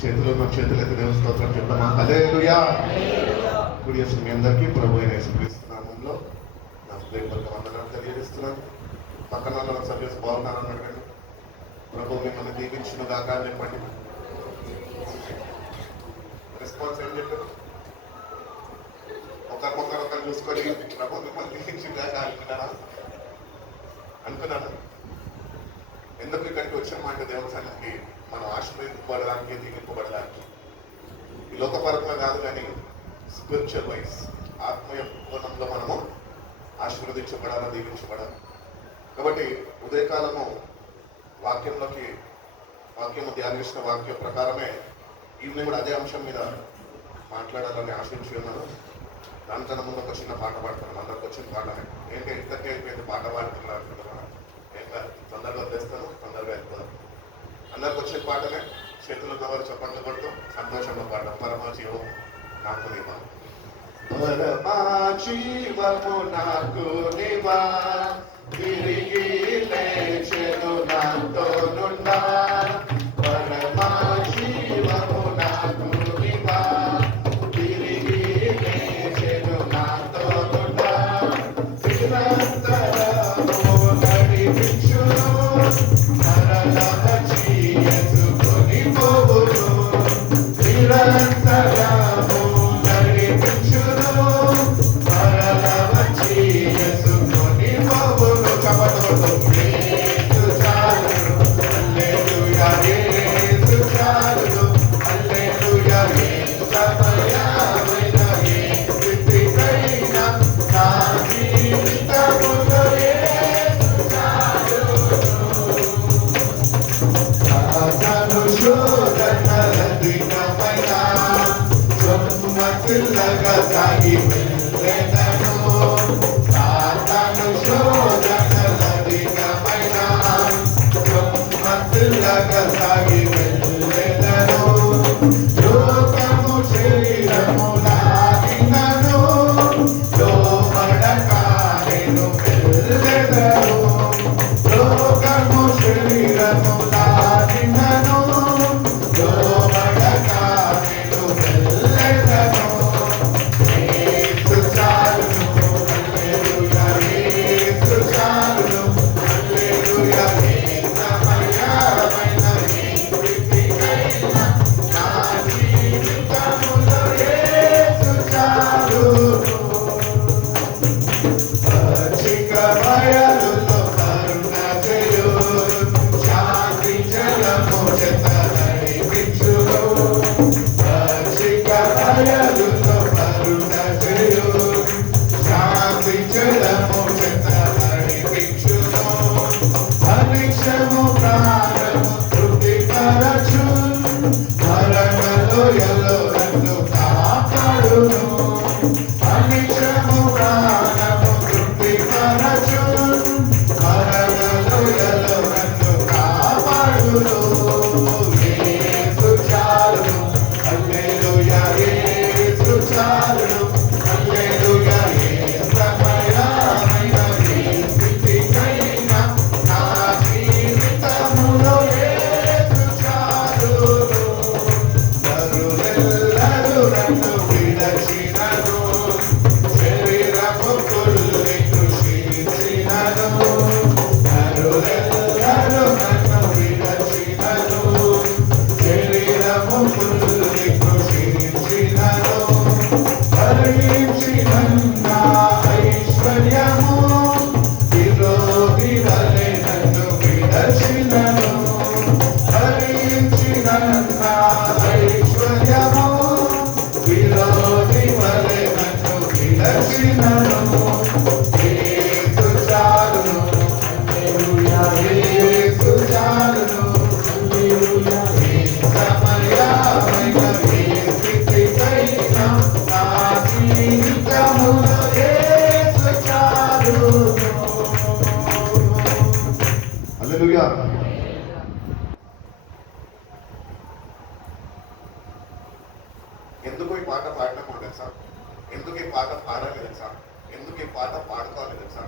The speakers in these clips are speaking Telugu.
చేతులు ఎత్తి దేవుని స్తోత్రం చెప్తామా? హల్లెలూయా. కుడి చేసిన మీ అందరికీ ప్రభు అయిన యేసుక్రీస్తు నామములో నా హృదయపూర్వక వందనాలు తెలియజేస్తున్నాను. పక్కన ఉన్న సభ్యులు బాగున్నారని అడగండి. ప్రభు మిమ్మల్ని దీవించిన దాకా చెప్పండి. రెస్పాన్స్ ఏం చెప్పారు? ఒకరు చూసుకొని ప్రభు మిమ్మల్ని దీవించిన దాకా అనుకున్నాను. ఎందుకు ఇక్కడికి వచ్చామంటే దేవుని సన్నిధికి మనం ఆశీర్వదింపబడడానికి, దీవింపబడడానికి. ఈ లోకపరంగా కాదు, కానీ స్పిరిచువల్ వైజ్ ఆత్మీయ కోణంలో మనము ఆశీర్వదించబడాలి, దీవించబడాలి. కాబట్టి ఉదయకాలము వాక్యము ధ్యానించిన వాక్యం ప్రకారమే ఈవినింగ్ కూడా అదే అంశం మీద మాట్లాడాలని ఆశించి ఉన్నాను. దానికన్నా ముందు ఒక చిన్న పాట పాడుతున్నాను. అందరికి వచ్చిన పాటనే ఏంటంటే ఇద్దరికే అయిపోయింది పాట పాడుతున్నారు. తొందరగా తెస్తాను, తొందరగా వెళ్తాను. అందరికి వచ్చిన పాటనే చేతులు కవర్ చప్పట్లు కొడుతూ సంతోషంగా పాట. పరమజీవం నాకు నివా, పరమజీవము నాకు నివా, తిరిగి లేచెను నాతో నుండా. పరమజీవము నాకు నివా, తిరిగి లేచెను నాతో నుండా. నిరంతరము నడిపించును, మరల వచ్చి యేసుకొని పోవును. నిరంతరము నడిపించును, మరల వచ్చి యేసుకొని పోవును. చప్పట్లు యేసు చాలును, హల్లెలూయా, యేసు చాలును, హల్లెలూయా. యేసు సమయమైన ఏ స్థితికైనా నా జీవితములో యేసు చాలును. శోధనలధికమైన సొమ్మసిల్లగా సాగి వెళ్ళెదను. సాతాను శోధనలధికమైన సొమ్మసిల్లగా సాగి వెళ్ళెదను. లోకము శరీరము లాగినను, లోబడక నేను వెళ్ళెదను. లోకము శరీరము లాగినను, లోబడక నేను వెళ్ళెదను. యేసు చాలును, హల్లెలూయా, యేసు చాలును, హల్లెలూయా. ఏ సమయమైన ఏ స్థితికైనా నా జీవితములో యేసు చాలును. పచ్చిక బయలులో కరుణ చేయు, శాంతి జలము చెంత నడిపించును. పచ్చిక బయలులో కరుణ చేయు, శాంతి జలము చెంత నడిపించును. అనిక్షము ప్రాణము తృప్తిపరచు, మరణ లోయలో నన్ను కాపాడును. అనిక్షము ప్రాణము తృప్తిపరచు, మరణ లోయలో నన్ను కాపాడును. యేసు చాలును, హల్లెలూయా, యేసు చాలును, హల్లెలూయా. ఏ సమయమైన ఏ స్థితికైనా నా జీవితములో యేసు చాలును. నరులెల్లరూ నన్ను విడచినను, శరీరము కుళ్ళి కృషించినను. నరులెల్లరూ నన్ను విడచినను, శరీరము కుళ్ళి కృషించినను. హరించినన్న ఐశ్వర్యము విరోధి వలె నన్ను విడచినను. హరించినన్న ఐశ్వర్యము విరోధి వలె నన్ను విడచినను. యేసు చాలును, హల్లెలూయా, యేసు చాలును, హల్లెలూయా. ఏ సమయమైన ఏ స్థితికైనా నా జీవితములో యేసు చాలును. హల్లెలూయా. ఎందుకు ఈ పాట పాడడం తెలుసా? ఎందుకు ఈ పాట పాడాలి తెలుసా? ఎందుకు ఈ పాట పాడుకోవాలి తెలుసా?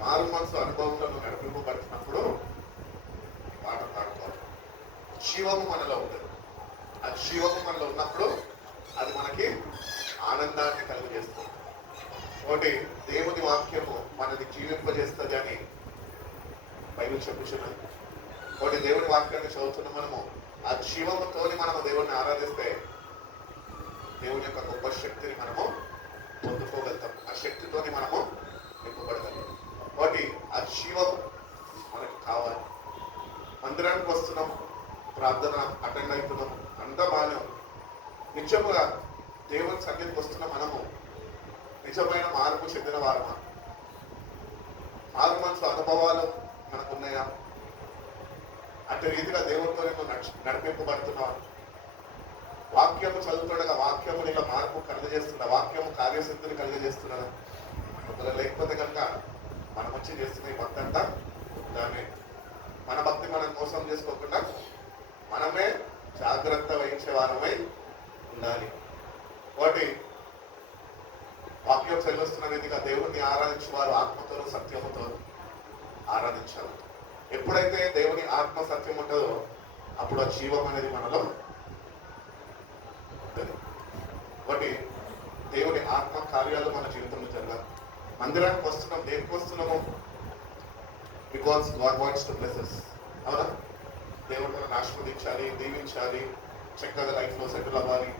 మారు మనసు అనుభవంలో నడిపింపబడినప్పుడు పాట పాడుకోవాలి. జీవము మనలో ఉంటుంది. ఆ జీవము మనలో ఉన్నప్పుడు అది మనకి ఆనందాన్ని కలుగజేస్తుంది. ఒకటి దేవుని వాక్యము మనది జీవింపజేస్తుంది అని బైబిల్ చెప్పుచున్నది. ఒకటి దేవుని వాక్యాన్ని చదువుతున్న మనము ఆ జీవముతోని మనము దేవుడిని ఆరాధిస్తే దేవుని యొక్క గొప్ప శక్తిని మనము పొందుకోగలుగుతాం. ఆ శక్తితోని మనము నింపబడగలుగుతాం. ఒకటి ఆ జీవం మనకు కావాలి. మందిరానికి వస్తున్నాం, ప్రార్థన అటెండ్ అవుతున్నాం, అంతా బాగానే ఉంది. నిజముగా దేవుని సన్నిధికి వస్తున్న మనము నిజమైన మార్పు చెందిన వారమా? మారు మనసు అనుభవాలు మనకున్నాయా? అటు రీతిగా దేవునితో నడిపింపబడుతున్నావా? వాక్యము చదువుతుండగా వాక్యము ఇలా మార్పు కలుగజేస్తున్నా, వాక్యము కార్యసిద్ధిని కలుగజేస్తున్నదా? ఒకవేళ లేకపోతే కనుక మనం వచ్చి చేస్తున్న ఈ భక్తి అంతా దాన్ని మన భక్తి మనం మోసం చేసుకోకుండా మనమే జాగ్రత్త వహించే వారమై ఉండాలి. ఒకటి వాక్యం చెల్లిస్తున్న రీతిగా దేవుణ్ణి ఆరాధించే వారు ఆత్మతో సత్యముతో ఆరాధించాలి. ఎప్పుడైతే దేవుని ఆత్మ సత్యం ఉంటుందో అప్పుడు ఆ జీవం అనేది మనలో ఉంటుంది. ఒకటి దేవుని ఆత్మ కార్యాలు మన జీవితంలో జరగాలి. మందిరానికి వస్తున్నాం, దేనికి వస్తున్నాము? Because God wants to bless us. అవునా? దేవుడు మనల్ని ఆశీర్వదించాలి, దీవించాలి, చక్కగా లైఫ్లో సెటిల్ అవ్వాలి,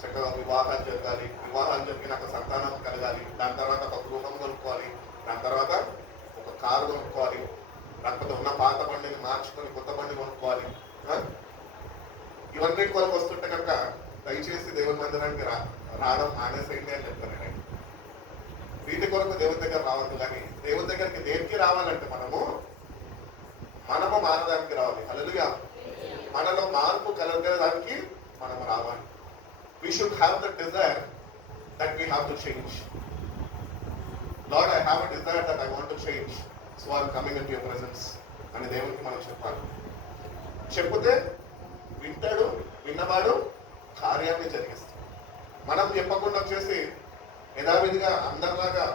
చక్కగా వివాహాలు జరగాలి, వివాహాలు జరిగినాక సంతానం కలగాలి, దాని తర్వాత ఒక గృహం కొనుక్కోవాలి, దాని తర్వాత ఒక కారు కొనుక్కోవాలి, లేకపోతే ఉన్న పాత బండిని మార్చుకొని కొత్త బండి కొనుక్కోవాలి. ఇవన్నీ కొరకు వస్తుంటే కనుక దయచేసి దేవుని మందిరానికి రావడం మానేసేయండి అని చెప్తాను నేను. వీటి కొరకు దేవుని దగ్గర రావద్దు. కానీ దేవుని దగ్గరికి దేనికి రావాలంటే మనము మారడానికి రావాలి. హల్లెలూయా. మనలో మార్పు కలగడానికి మనము రావాలి. We should have the desire that we have to change. Lord, I have a desire that I want to change, so I am coming into your presence. అని దేవునికి మనం చెప్పాలి. చెప్తే వింటాడు, విన్నవాడు కార్యాన్ని జరిగిస్తాడు. మనం చెప్పకుండా వచ్చేసి యథావిధిగా అందరిలాగా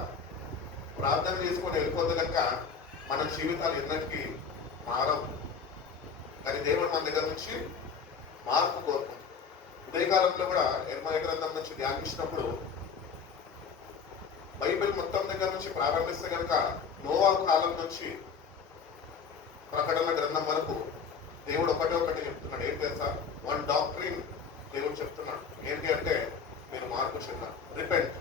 ప్రార్థన చేసుకొని వెళ్ళిపోతే కనుక మన జీవితాలు ఎన్నటికీ మారవు. కానీ దేవుడు మన దగ్గర నుంచి మార్పు కోరుకుంటాడు. ఉదయకాలంలో కూడా యెర్మయా గ్రంథం నుంచి ధ్యానించినప్పుడు బైబిల్ మొత్తం దగ్గర నుంచి ప్రారంభిస్తే కనుక నోవా కాలం నుంచి ప్రకటన గ్రంథం వరకు దేవుడు ఒకటి చెప్తున్నాడు. ఏంటి తెలుసా? వన్ డాక్ట్రిన్ దేవుడు చెప్తున్నాడు. ఏంటి అంటే మీరు మార్పు చెందాలి, రిపెంట్.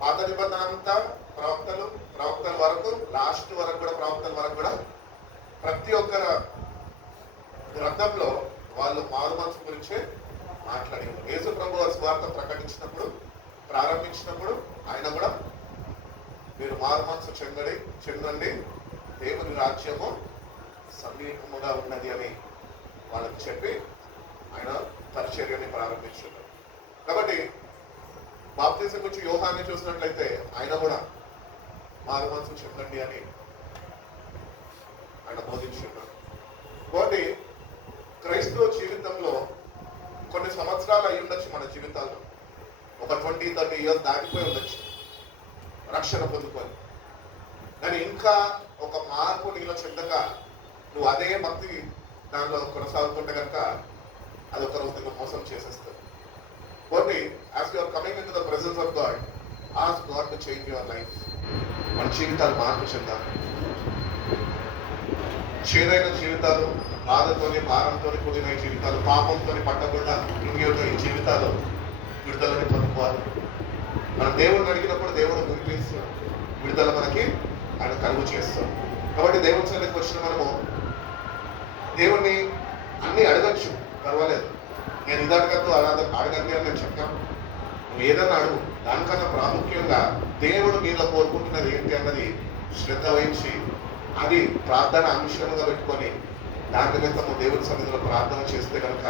పాత నిబంధన అంతా ప్రవక్తల వరకు, లాస్ట్ వరకు కూడా ప్రవక్తల వరకు కూడా ప్రతి ఒక్కర గ్రంథంలో వాళ్ళు మారు మనసు గురించే మాట్లాడి ఉన్నారు. యేసు ప్రభు స్వార్థ ప్రకటించినప్పుడు, ప్రారంభించినప్పుడు ఆయన కూడా మీరు మారు మనసు చెందండి, దేవుని రాజ్యము సమీపముగా ఉన్నది అని వాళ్ళకి చెప్పి ఆయన పరిచర్యని ప్రారంభించారు. కాబట్టి బాప్తిజం గురించి యోహాన్ని చూసినట్లయితే ఆయన కూడా మారు మనసు చెందండి అని ఆయన బోధించున్నారు. కాబట్టి క్రైస్తవ జీవితంలో కొన్ని సంవత్సరాలు అయి ఉండొచ్చు, మన జీవితాల్లో ఒక 20-30 years దాటిపోయి ఉండొచ్చు రక్షణ పొందుకొని. కానీ ఇంకా ఒక మార్పు నీలో చెందక నువ్వు అదే భక్తి దానిలో కొనసాగుతుంటే కనుక అది ఒక రోజు నువ్వు మోసం చేసేస్తుంది. కాబట్టి as you are coming in to the presence of God, ask God to change your life. మన జీవితాలు మార్పు చెందాలి. చేదైన జీవితాలు, బాధతోని భారంతో కూడిన జీవితాలు, పాపంతో పట్టకుండా ఇంకేదో ఈ జీవితాలు విడుదలని పొందుకోవాలి. మనం దేవుడిని అడిగినప్పుడు దేవుడు వినిపిస్తూ విడుదల మనకి ఆయన కలుగు చేస్తాం. కాబట్టి దేవుని సన్నిధికి వచ్చిన మనము దేవుణ్ణి అన్ని అడగచ్చు, పర్వాలేదు. నేను ఇది అడగద్దు అడగద్దు అని నేను చెప్పాను. నువ్వు ఏదన్నా అడుగు. దానికన్నా ప్రాముఖ్యంగా దేవుడు మీలో కోరుకుంటున్నది ఏంటి అన్నది శ్రద్ధ వహించి అది ప్రార్థన అంశంగా పెట్టుకొని దాని నిమిత్తము దేవుని సన్నిధిలో ప్రార్థన చేస్తే కనుక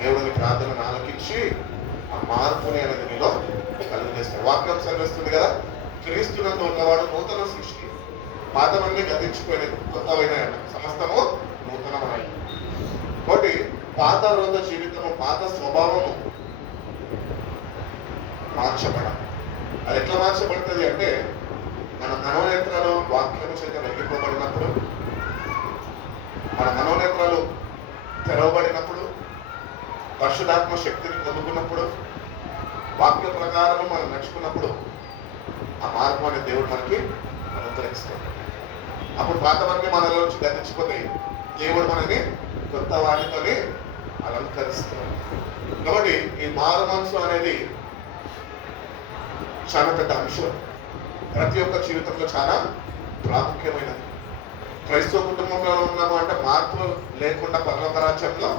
దేవుడిని ప్రార్థనను ఆలకించి ఆ మార్పుని అనేది నీలో కలుగజేస్తాడు. వాక్యం సెలవిస్తుంది కదా, క్రీస్తునందు ఉన్నవాడు నూతన సృష్టి, పాతవన్నీ గతించిపోయినాయి, కొత్తవైన సమస్తము నూతనమైన. కాబట్టి పాత రోజు జీవితము, పాత స్వభావము మార్చబడాలి. అది ఎట్లా మార్చబడుతుంది అంటే మన మనోనేత్రాలు వాక్యము చేత వెలిగిపోబడినప్పుడు మన మనోనేత్రాలు తెరవబడినప్పుడు, పరిశుద్ధాత్మ శక్తిని పొందుకున్నప్పుడు, వాక్య ప్రకారం మనం నడుచుకున్నప్పుడు ఆ మార్పు అనే దేవుడు మనకి అనుగ్రహిస్తాడు. అప్పుడు పాతవన్నీ మనలోంచి గతించిపోతాయి. దేవుడు మనని కొత్త వాటితోనే అలంకరిస్తాడు. కాబట్టి ఈ మారు మనసు అనేది చాలా పెద్ద అంశం, ప్రతి ఒక్క జీవితంలో చాలా ప్రాముఖ్యమైనది. క్రైస్తవ కుటుంబంలో ఉన్నాము అంటే మార్పులు లేకుండా పరలోక రాజ్యంలో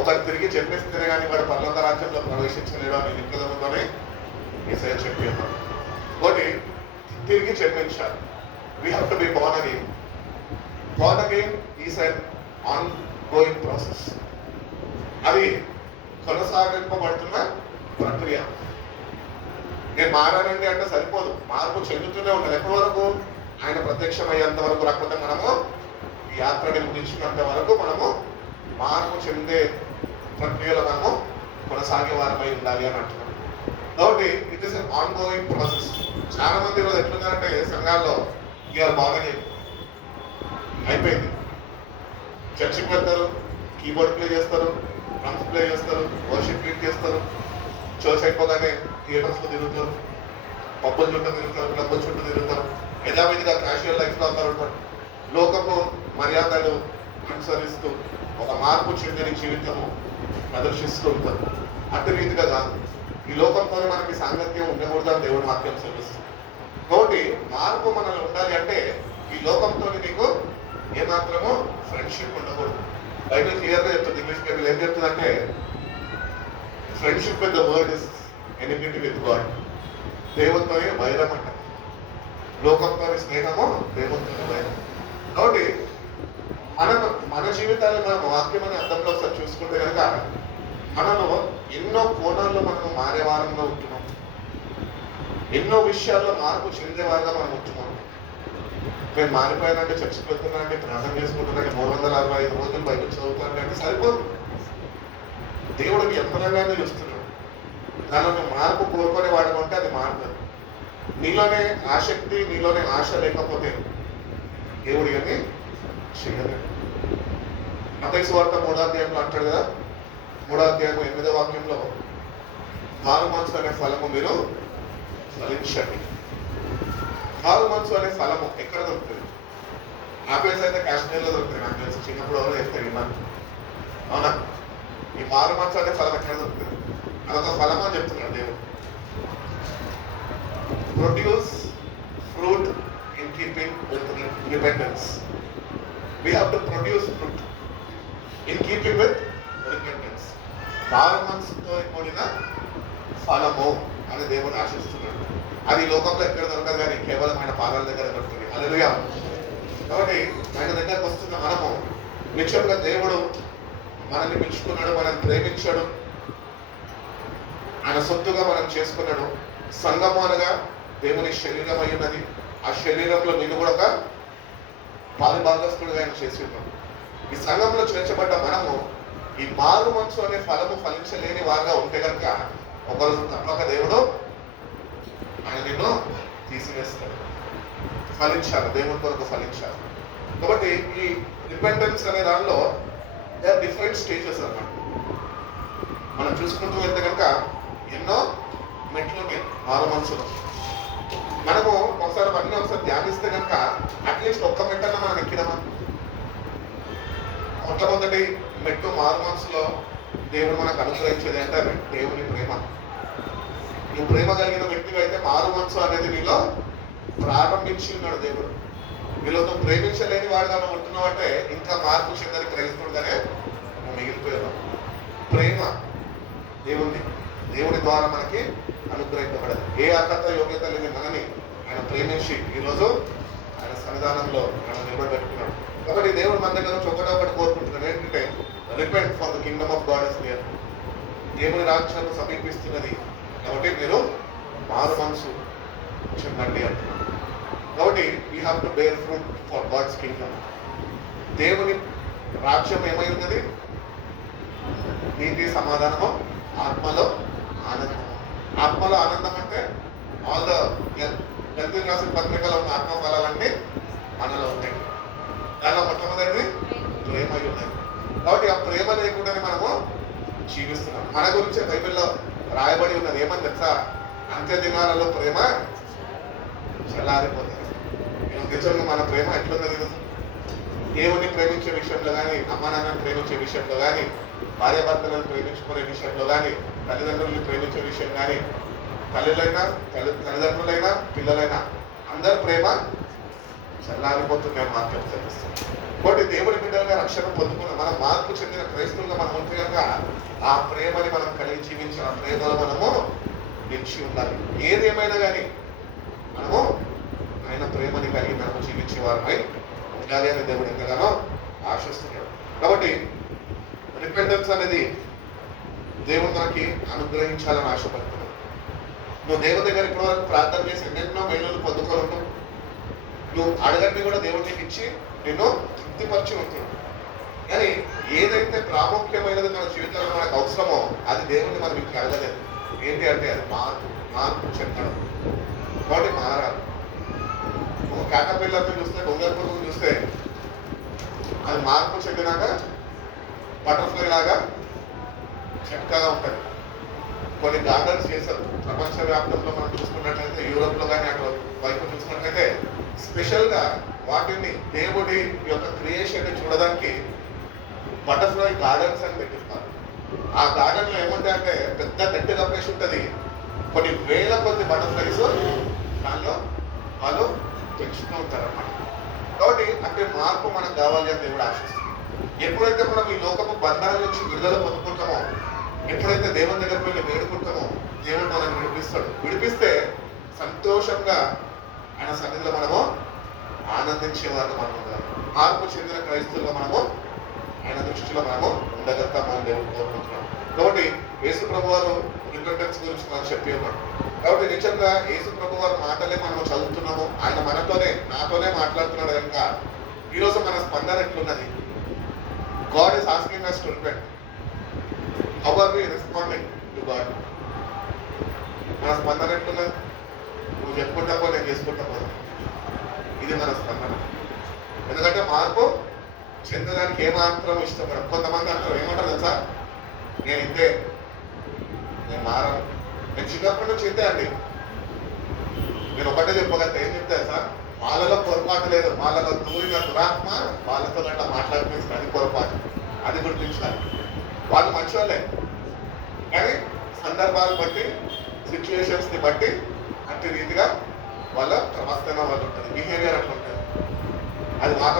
ఒకరు తిరిగి జన్మిస్తేనే కానీ వాడు పరలోక రాజ్యంలో ప్రవేశించలేడు అని నిక్కదముతోనే యేసయ్య చెప్పి ఉన్నాడు. ఒకటి తిరిగి జన్మించాలి. We have to be born again. Born again is an ongoing process. అది కొనసాగింపబడుతున్న ప్రక్రియ. నేను మారానండి అంటే సరిపోదు, మార్పు చెందుతూనే ఉంటుంది. ఎప్పటి వరకు? ఆయన ప్రత్యక్షమయ్యేంత వరకు, లేకపోతే మనము ఈ యాత్రని ముగించినంత వరకు మనము మార్పు చెందే ప్రక్రియలో మనము కొనసాగే వారమై ఉండాలి అని అంటున్నాం. కాబట్టి it is an ongoing process. చాలా మంది ఈరోజు ఎట్లున్నారంటే సంఘాల్లో ఇవాళ బాగా అయిపోయింది, చర్చికి వెళ్తారు, కీబోర్డ్ ప్లే చేస్తారు, డ్రమ్స్ ప్లే చేస్తారు, వర్షిప్ లీడ్ చేస్తారు, చర్చ్ అయిపోగానే థియేటర్స్లో తిరుగుతారు, పబ్బుల చుట్టూ తిరుగుతారు, క్లబ్బుల చుట్టూ తిరుగుతారు, యథావిధిగా క్యాషువల్ లైఫ్లో అందరూ ఉంటారు. లోకపు మర్యాదలు అనుసరిస్తూ ఒక మార్పు చెందని జీవితము ప్రదర్శిస్తూ ఉంటారు. అట్టి రీతిగా కాదు, ఈ లోకంతో మనకి సాంగత్యం ఉండకూడదని దేవుడు వాక్యం సెలవిస్తుంది. కాబట్టి మార్పు మనలో ఉండాలి అంటే ఈ లోకంతో నీకు ఏమాత్రమో ఫ్రెండ్షిప్ ఉండకూడదు. బైబిల్ క్లియర్గా చెప్తుంది, ఇంగ్లీష్ బైబిల్ ఏం చెప్తుందంటే friendship with the world is enmity with God. దేవునితోనే వైరం అంట, లోకంతో స్నేహము, దేవునితోనే వైరం. కాబట్టి మన జీవితాన్ని మనం వాక్యం అనే అర్థంలో ఒకసారి చూసుకుంటే కనుక మనలో ఎన్నో కోణాల్లో మనము మారే వారంగా ఉంటున్నాం, ఎన్నో విషయాల్లో మార్పు చెందేవారుగా మనం ఉంటున్నాం. నేను మారిపోయానంటే, చర్చకు వెళ్తున్నానంటే, ప్రార్థన చేసుకుంటున్నానంటే, 365 రోజులు బైబిల్ చదువుతానంటే సరిపోదు. దేవుడికి ఎంతగానో చూస్తున్నాడు. దానిలో మార్పు కోరుకునే వాడు ఉంటే అది మారుతుంది. నీలోనే ఆసక్తి, నీలోనే ఆశ లేకపోతే దేవుడి అని చేయలేడు. మత్తయి సువార్త 3వ అధ్యాయంలో అంటాడు కదా, 3వ అధ్యాయం 8వ వాక్యంలో మారు మనసు అనే ఫలము మీరు ఫలించండి. మారు మనసు అనే ఫలము ఎక్కడ దొరుకుతుంది? ఆపిల్స్ అయితే కాశ్మీర్లో దొరుకుతాయి, నాకు తెలిసి చిన్నప్పుడు ఎవరో చెప్తారు ఇవ్వాలి. అవునా? ఈ మారు మనసు అనే ఫలం ఎక్కడ దొరుకుతుంది? అదొక ఫలం అని చెప్తున్నాడు దేవుడు. Produce fruit in keeping with repentance. We have to produce fruit in keeping with repentance. మారు మనసుతో కూడిన ఫలము అని దేవుడు ఆశిస్తున్నాడు. అది లోకంలో ఎక్కడ దొరకదు, కానీ కేవలం ఆయన పాదాల దగ్గర దొరుకుతుంది. హల్లెలూయా. కాబట్టి ఆయన దగ్గరకు వస్తున్న మనము నిశ్చయంగా దేవుడు మనల్ని పిలుచుకున్నాడు, మనల్ని ప్రేమించాడు, ఆయన సొత్తుగా మనం చేసుకున్నాడు. సంఘము అనగా దేవుని శరీరం అయ్యున్నది. ఆ శరీరంలో నేను కూడా ఒక పాలుభాగస్తుడిగా ఆయన చేసి ఉన్నాం. ఈ సంఘంలో చేర్చబడ్డ మనము ఈ మారు మనసు అనే ఫలము ఫలించలేని వారుగా ఉంటే కనుక ఒకరోజు తప్పక దేవుడు ఆయన నిన్ను తీసివేస్తాడు. ఫలించాలి, దేవుని కొరకు ఫలించాలి. కాబట్టి ఈ రిపెంటెన్స్ అనే దానిలో డిఫరెంట్ స్టేజెస్ అన్నమాట. మనం చూసుకుంటూ వెళ్తే కనుక ఎన్నో మెట్లు మారు మనసులో. మనము ఒకసారి అన్నీ ఒకసారి ధ్యానిస్తే కనుక అట్లీస్ట్ ఒక్క మెట్టన్నా మనం ఎక్కినామా? మొట్టమొదటి మెట్టు మారు మనసులో దేవుడు మనకు అనుగ్రహించేది అంటే దేవుని ప్రేమ. నువ్వు ప్రేమ కలిగిన వ్యక్తిగా అయితే మారు మనసు అనేది నీలో ప్రారంభించి ఉన్నాడు దేవుడు. నీలో నువ్వు ప్రేమించలేని వాడుగా నువ్వు ఉంటున్నావు అంటే ఇంకా మార్పు చెందని క్రైస్తవుడుగానే నువ్వు మిగిలిపోయావు. ప్రేమ దేవుడి ద్వారా మనకి అనుగ్రహింపబడదు. ఏ అర్హత యోగ్యత లేని మనని ఆయన ప్రేమించి ఈరోజు ఆయన సన్నిధానంలో మనం నిలబెట్టుకున్నాడు. కాబట్టి దేవుడు మన దగ్గర నుంచి ఒకటి కోరుకుంటున్నాడు, ఏంటంటే repent for the Kingdom of God is near. దేవుని రాజ్యాన్ని సమీపిస్తున్నది కాబట్టి మీరు మారు మనసు చెందండి అంటున్నాడు. కాబట్టి we have to bear fruit for God's kingdom. దేవుని రాజ్యం ఏమై ఉన్నది? నీతి, సమాధానము, ఆత్మలో ఆనందం. ఆత్మలో ఆనందం అంటే ఆల్ ద రాసిన పత్రికలో ఉన్న ఆత్మ ఫలాలన్నీ మనలో ఉంటాయి. దానిలో మొట్టమొదటిది ప్రేమ అయి ఉన్నది. కాబట్టి ఆ ప్రేమ లేకుండానే మనము జీవిస్తున్నాం. మన గురించి బైబిల్లో రాయబడి ఉన్నది ఏమని తెలుసా? అంత్య దినాలలో ప్రేమ చల్లారిపోతుంది. నిజంగా మన ప్రేమ ఎట్లున్నది? దేవుణ్ణి ప్రేమించే విషయంలో కానీ, అమ్మ నాన్నని ప్రేమించే విషయంలో కానీ, భార్యాభర్తలను ప్రేమించుకునే విషయంలో కానీ, తల్లిదండ్రులను ప్రేమించే విషయం కానీ, తల్లిదండ్రులైనా పిల్లలైనా అందరి ప్రేమ చల్లారిపోతుంది అని వాక్యం తెలుస్తుంది. కాబట్టి దేవుని బిడ్డలుగా రక్షణ పొందుకున్న మనం మార్పు చెందిన క్రైస్తవులుగా మనం ఉంటే కనుక ఆ ప్రేమని మనం కలిగి జీవించిన ఆ ప్రేమలో మనము నిలిచి ఉండాలి. ఏదేమైనా కానీ మనము ఆయన ప్రేమని కలిగి మనము జీవించేవారమై ఉండాలి అని దేవుడు ఎంతగానో ఆశిస్తున్నాడు. కాబట్టి రిపెంటెన్స్ అనేది దేవుడు మనకి అనుగ్రహించాలని ఆశపడుతున్నాడు. నువ్వు దేవుని దగ్గర ఇప్పటి వరకు ప్రార్థన చేసి ఎన్నెన్నో మేలులు పొందుకోవడం, నువ్వు అడగని కూడా దేవుడికి ఇచ్చి నిన్ను తృప్తిపరిచి ఉంటున్నాడు. కానీ ఏదైతే ప్రాముఖ్యమైనది మన జీవితంలో మనకు అవసరమో అది దేవుడిని మనం ఇంకా అడగలేదు. ఏంటి అంటే అది మార్పు చెందడం. కాబట్టి మారాలి. ఒక క్యాటర్పిల్లర్ని చూస్తే, బొంగర్ పురుగుని చూస్తే అది మార్పు చెందినాక బటర్ఫ్లై లాగా చక్కగా ఉంటుంది. కొన్ని గార్డెన్స్ చేశారు ప్రపంచవ్యాప్తంలో మనం చూసుకున్నట్లయితే, యూరోప్లో కానీ అక్కడ వైపు చూసుకున్నట్లయితే స్పెషల్గా వాటిని దేవుడి యొక్క క్రియేషన్ చూడడానికి బటర్ఫ్లై గార్డెన్స్ అని పెట్టిస్తారు. ఆ గార్డెన్లో ఏముంటాయంటే పెద్ద నెట్ కప్పేసి ఉంటుంది. కొన్ని వేల కొద్ది బటర్ఫ్లైస్ దానిలో వాళ్ళు పెంచుతూ ఉంటారన్నమాట. కాబట్టి అంటే మార్పు మనకు కావాలి అని దేవుడు ఆశిస్తుంది. ఎప్పుడైతే మనం ఈ లోకపు బంధాల నుంచి విడుదల పొందుకుంటామో, ఎప్పుడైతే దేవుని దగ్గరికి వెళ్ళి వేడుకుంటామో దేవుడు మనల్ని విడిపిస్తాడు. విడిపిస్తే సంతోషంగా ఆయన సన్నిధిలో మనము ఆనందించే వారిని మనం ఉండాలి. మార్పు చెందిన క్రైస్తవులుగా మనము ఆయన దృష్టిలో మనము ఉండగలుగుతామని దేవుడు కోరుకుంటున్నాం. కాబట్టి యేసు ప్రభు వారు రిపెంటెన్స్ గురించి మనం చెప్పి ఉన్నాడు. కాబట్టి నిజంగా యేసు ప్రభు వారి మాటలే మనం చదువుతున్నాము. ఆయన నాతోనే మాట్లాడుతున్నాడు కనుక ఈరోజు మన స్పందన ఎట్లున్నది? God is asking us to repent. How are we responding to God? మన స్పందన ఎట్లున్నది? నువ్వు చెప్పుకుంటా పో, నేను చేసుకుంటా పో. ఇది మన స్పందన. ఎందుకంటే మార్పు చెందడానికి ఏమాత్రం ఇష్టపడరు. కొంతమంది అంటారు, ఏమంటారు తెలుసా? నేను ఇంతే, నేను మారను. నేను చిన్నప్పటి నుంచి ఇంతే అండి. నేను ఒకటే చెప్పగలుగుతా. ఏం చెప్తాను సార్? వాళ్ళలో పొరపాటు లేదు. వాళ్ళలో దూరిన దురాత్మ వాళ్ళతో అట్లా మాట్లాడిపోయింది. అది పొరపాటు. అది గుర్తించాలి. వాళ్ళు మంచి వాళ్ళే, కానీ సందర్భాలు బట్టి, సిచ్యువేషన్స్ ని బట్టి అట్టి రీతిగా వాళ్ళ ప్రవర్తన వాళ్ళు ఉంటుంది, బిహేవియర్ అట్లా ఉంటుంది. అది వాళ్ళ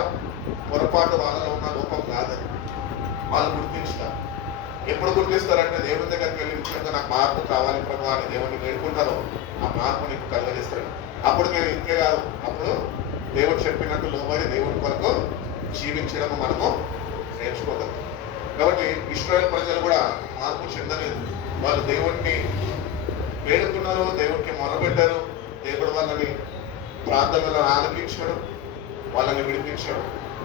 పొరపాటు, వాళ్ళలో ఉన్న లోపం కాదని వాళ్ళు గుర్తించుతారు. ఎప్పుడు గుర్తిస్తారంటే దేవుని దగ్గరికి వెళ్ళి నిజంగా నాకు మార్పు కావాలి ప్రభు అని దేవుడిని వేడుకుంటారో ఆ మార్పు నీకు కలుగజేస్తాడు. అప్పుడు నేను ఇంతే కాదు, అప్పుడు దేవుడు చెప్పినట్టు లోబడి దేవుడి కొరకు జీవించడం మనము నేర్చుకోగలం. కాబట్టి ఇశ్రాయేల్ ప్రజలు కూడా మార్పు చెందలేదు. వాళ్ళు దేవుడిని వేడుకున్నారు, దేవుడికి మొరబెట్టారు. దేవుడు వాళ్ళని ప్రార్థనలో ఆలపించాడు, వాళ్ళని విడిపించాడు.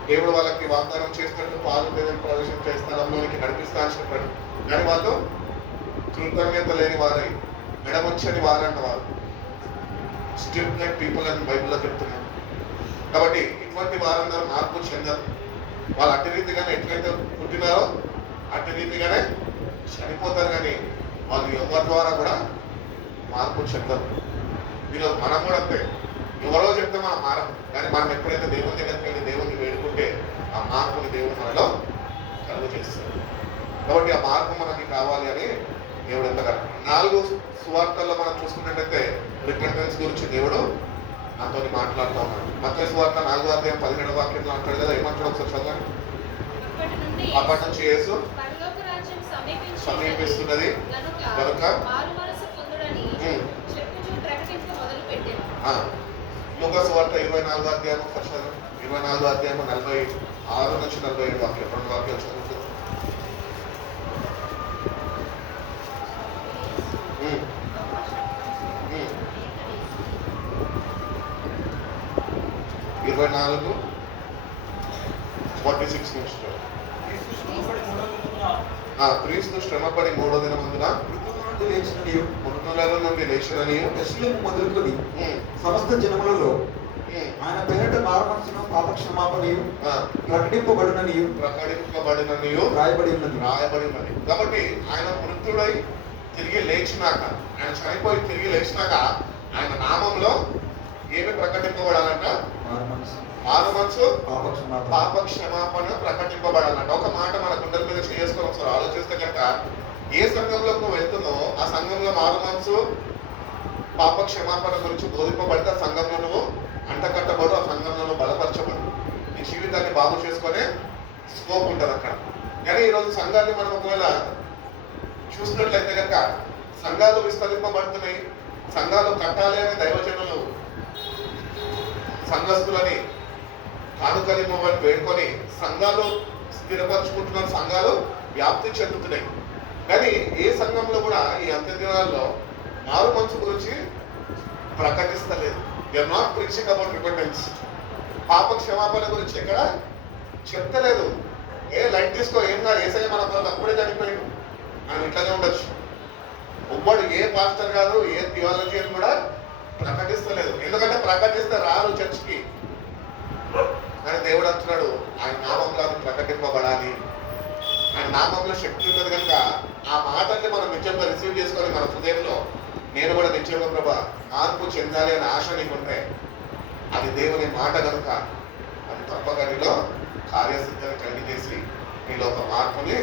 దేవుడు వాళ్ళకి వాగ్దానం చేసినట్టు పాలు దేవుని ప్రవేశం చేసే స్థలంలోనికి నడిపిస్తానని చెప్పాడు. కానీ వాళ్ళు కృతజ్ఞత లేని వారై, మెడముంచని వారంట వారు. స్టిల్ నెక్ పీపుల్ అని బైబిల్లో చెప్తున్నారు. కాబట్టి ఇటువంటి వారందరూ మార్పు చెందారు. వాళ్ళు అట్టి రీతిగానే ఎట్లయితే పుట్టినారో అట్టి రీతిగానే చనిపోతారు. కానీ వాళ్ళు ఎవరి ద్వారా కూడా మార్పు చెందరు. ఈరోజు మనం కూడా అంతే. ఎవరో చెప్తే మనం మారం, కానీ మనం ఎప్పుడైతే దేవుని దగ్గరికి వెళ్ళి దేవుని వేడుకుంటే ఆ మార్పుని దేవుడు మనలో కలుగు చేస్తాడు. కాబట్టి ఆ మార్పు మనకి కావాలి అని దేవుడు ఎంతగా 4 సువార్తల్లో మనం చూసుకున్నట్టయితే రిపెంటెన్స్ గురించి దేవుడు నాతో మాట్లాడుతూ ఉన్నాడు. మత్తయి సువార్త 4వ అధ్యాయం 17వ వాక్యంలో అంటాడు కదా, ఏమంటాడు ఒకసారి చదవండి. అప్పటి నుంచి యేసు సమీపిస్తున్నది కనుక లూకా సువార్త 24వ అధ్యాయం 24వ అధ్యాయం 46 నుంచి 47 వాక్యం, 2 వాక్యాలు చదువుతుంది. ఇరవై 46 నుంచి క్రీస్తు శ్రమపడి 3వ దినమందున మృతుల నుండి లేచిననియు యెరూషలేము మొదలుకొని సమస్త జనములలో ఆయన పేరిట మారు మనసును పాప క్షమాపణయు ప్రకటింపబడుననియు రాయబడి ఉన్నది. కాబట్టి ఆయన మృతుడై తిరిగి లేచినాక, ఆయన చనిపోయి తిరిగి లేచినాక ఆయన నామంలో ఏమి ప్రకటింపబడాలంట? మారు మనసు పాప క్షమాపణ ప్రకటింపబడాలంట. ఒక మాట మన గుండెల మీద చేసుకొని ఒకసారి ఆలోచిస్తే కనుక, ఏ సంఘంలోకి నువ్వు వెళ్తున్నావు ఆ సంఘంలో మారు మనసు పాప క్షమాపణ గురించి బోధింపబడితే ఆ సంఘంలో నువ్వు అంటకట్టబడు, ఆ సంఘంలో నువ్వు బలపరచబడు, నీ జీవితాన్ని బాగు చేసుకునే స్కోప్ ఉంటుంది అక్కడ. కానీ ఈరోజు సంఘాన్ని మనం ఒకవేళ చూసినట్లయితే కనుక సంఘాలు విస్తరింపబడుతున్నాయి. సంఘాలు కట్టాలి అని దైవజనులు సంఘస్థులని కానుకలిమ్మని వేడుకొని సంఘాలు స్థిరపరచుకుంటున్న సంఘాలు వ్యాప్తి చెందుతున్నాయి. కానీ ఏ సంఘంలో కూడా ఈ అంత్య దినాల్లో మారు మనసు గురించి ప్రకటిస్తలేదు. They are not preaching about repentance. పాప క్షమాపణ గురించి ఎక్కడ చెప్తలేదు. లైట్ తీసుకో, ఏం కాదు, ఏసయ్య మన కొరకు అప్పుడే చనిపోయాడు, మనం ఇట్లానే ఉండొచ్చు. ఒక్కడు ఏ పాస్టర్ కాదు, ఏ థియాలజీ అని కూడా ప్రకటిస్తలేదు. ఎందుకంటే ప్రకటిస్తే రారు చర్చికి. కానీ దేవుడు అంటున్నాడు ఆయన నామంలో అది ప్రకటింపబడాలి. ఆయన నామంలో శక్తి ఉన్నది కనుక ఆ మాటల్ని మనం నిజంగా రిసీవ్ చేసుకొని మన హృదయంలో నేను కూడా నిజంగా ప్రభా మార్పు చెందాలి అనే ఆశ నీకుంటే అది దేవుని మాట కనుక అది తప్పగా నీలో కార్యసిద్ధిని కలిగి చేసి నీలో ఒక మార్పుని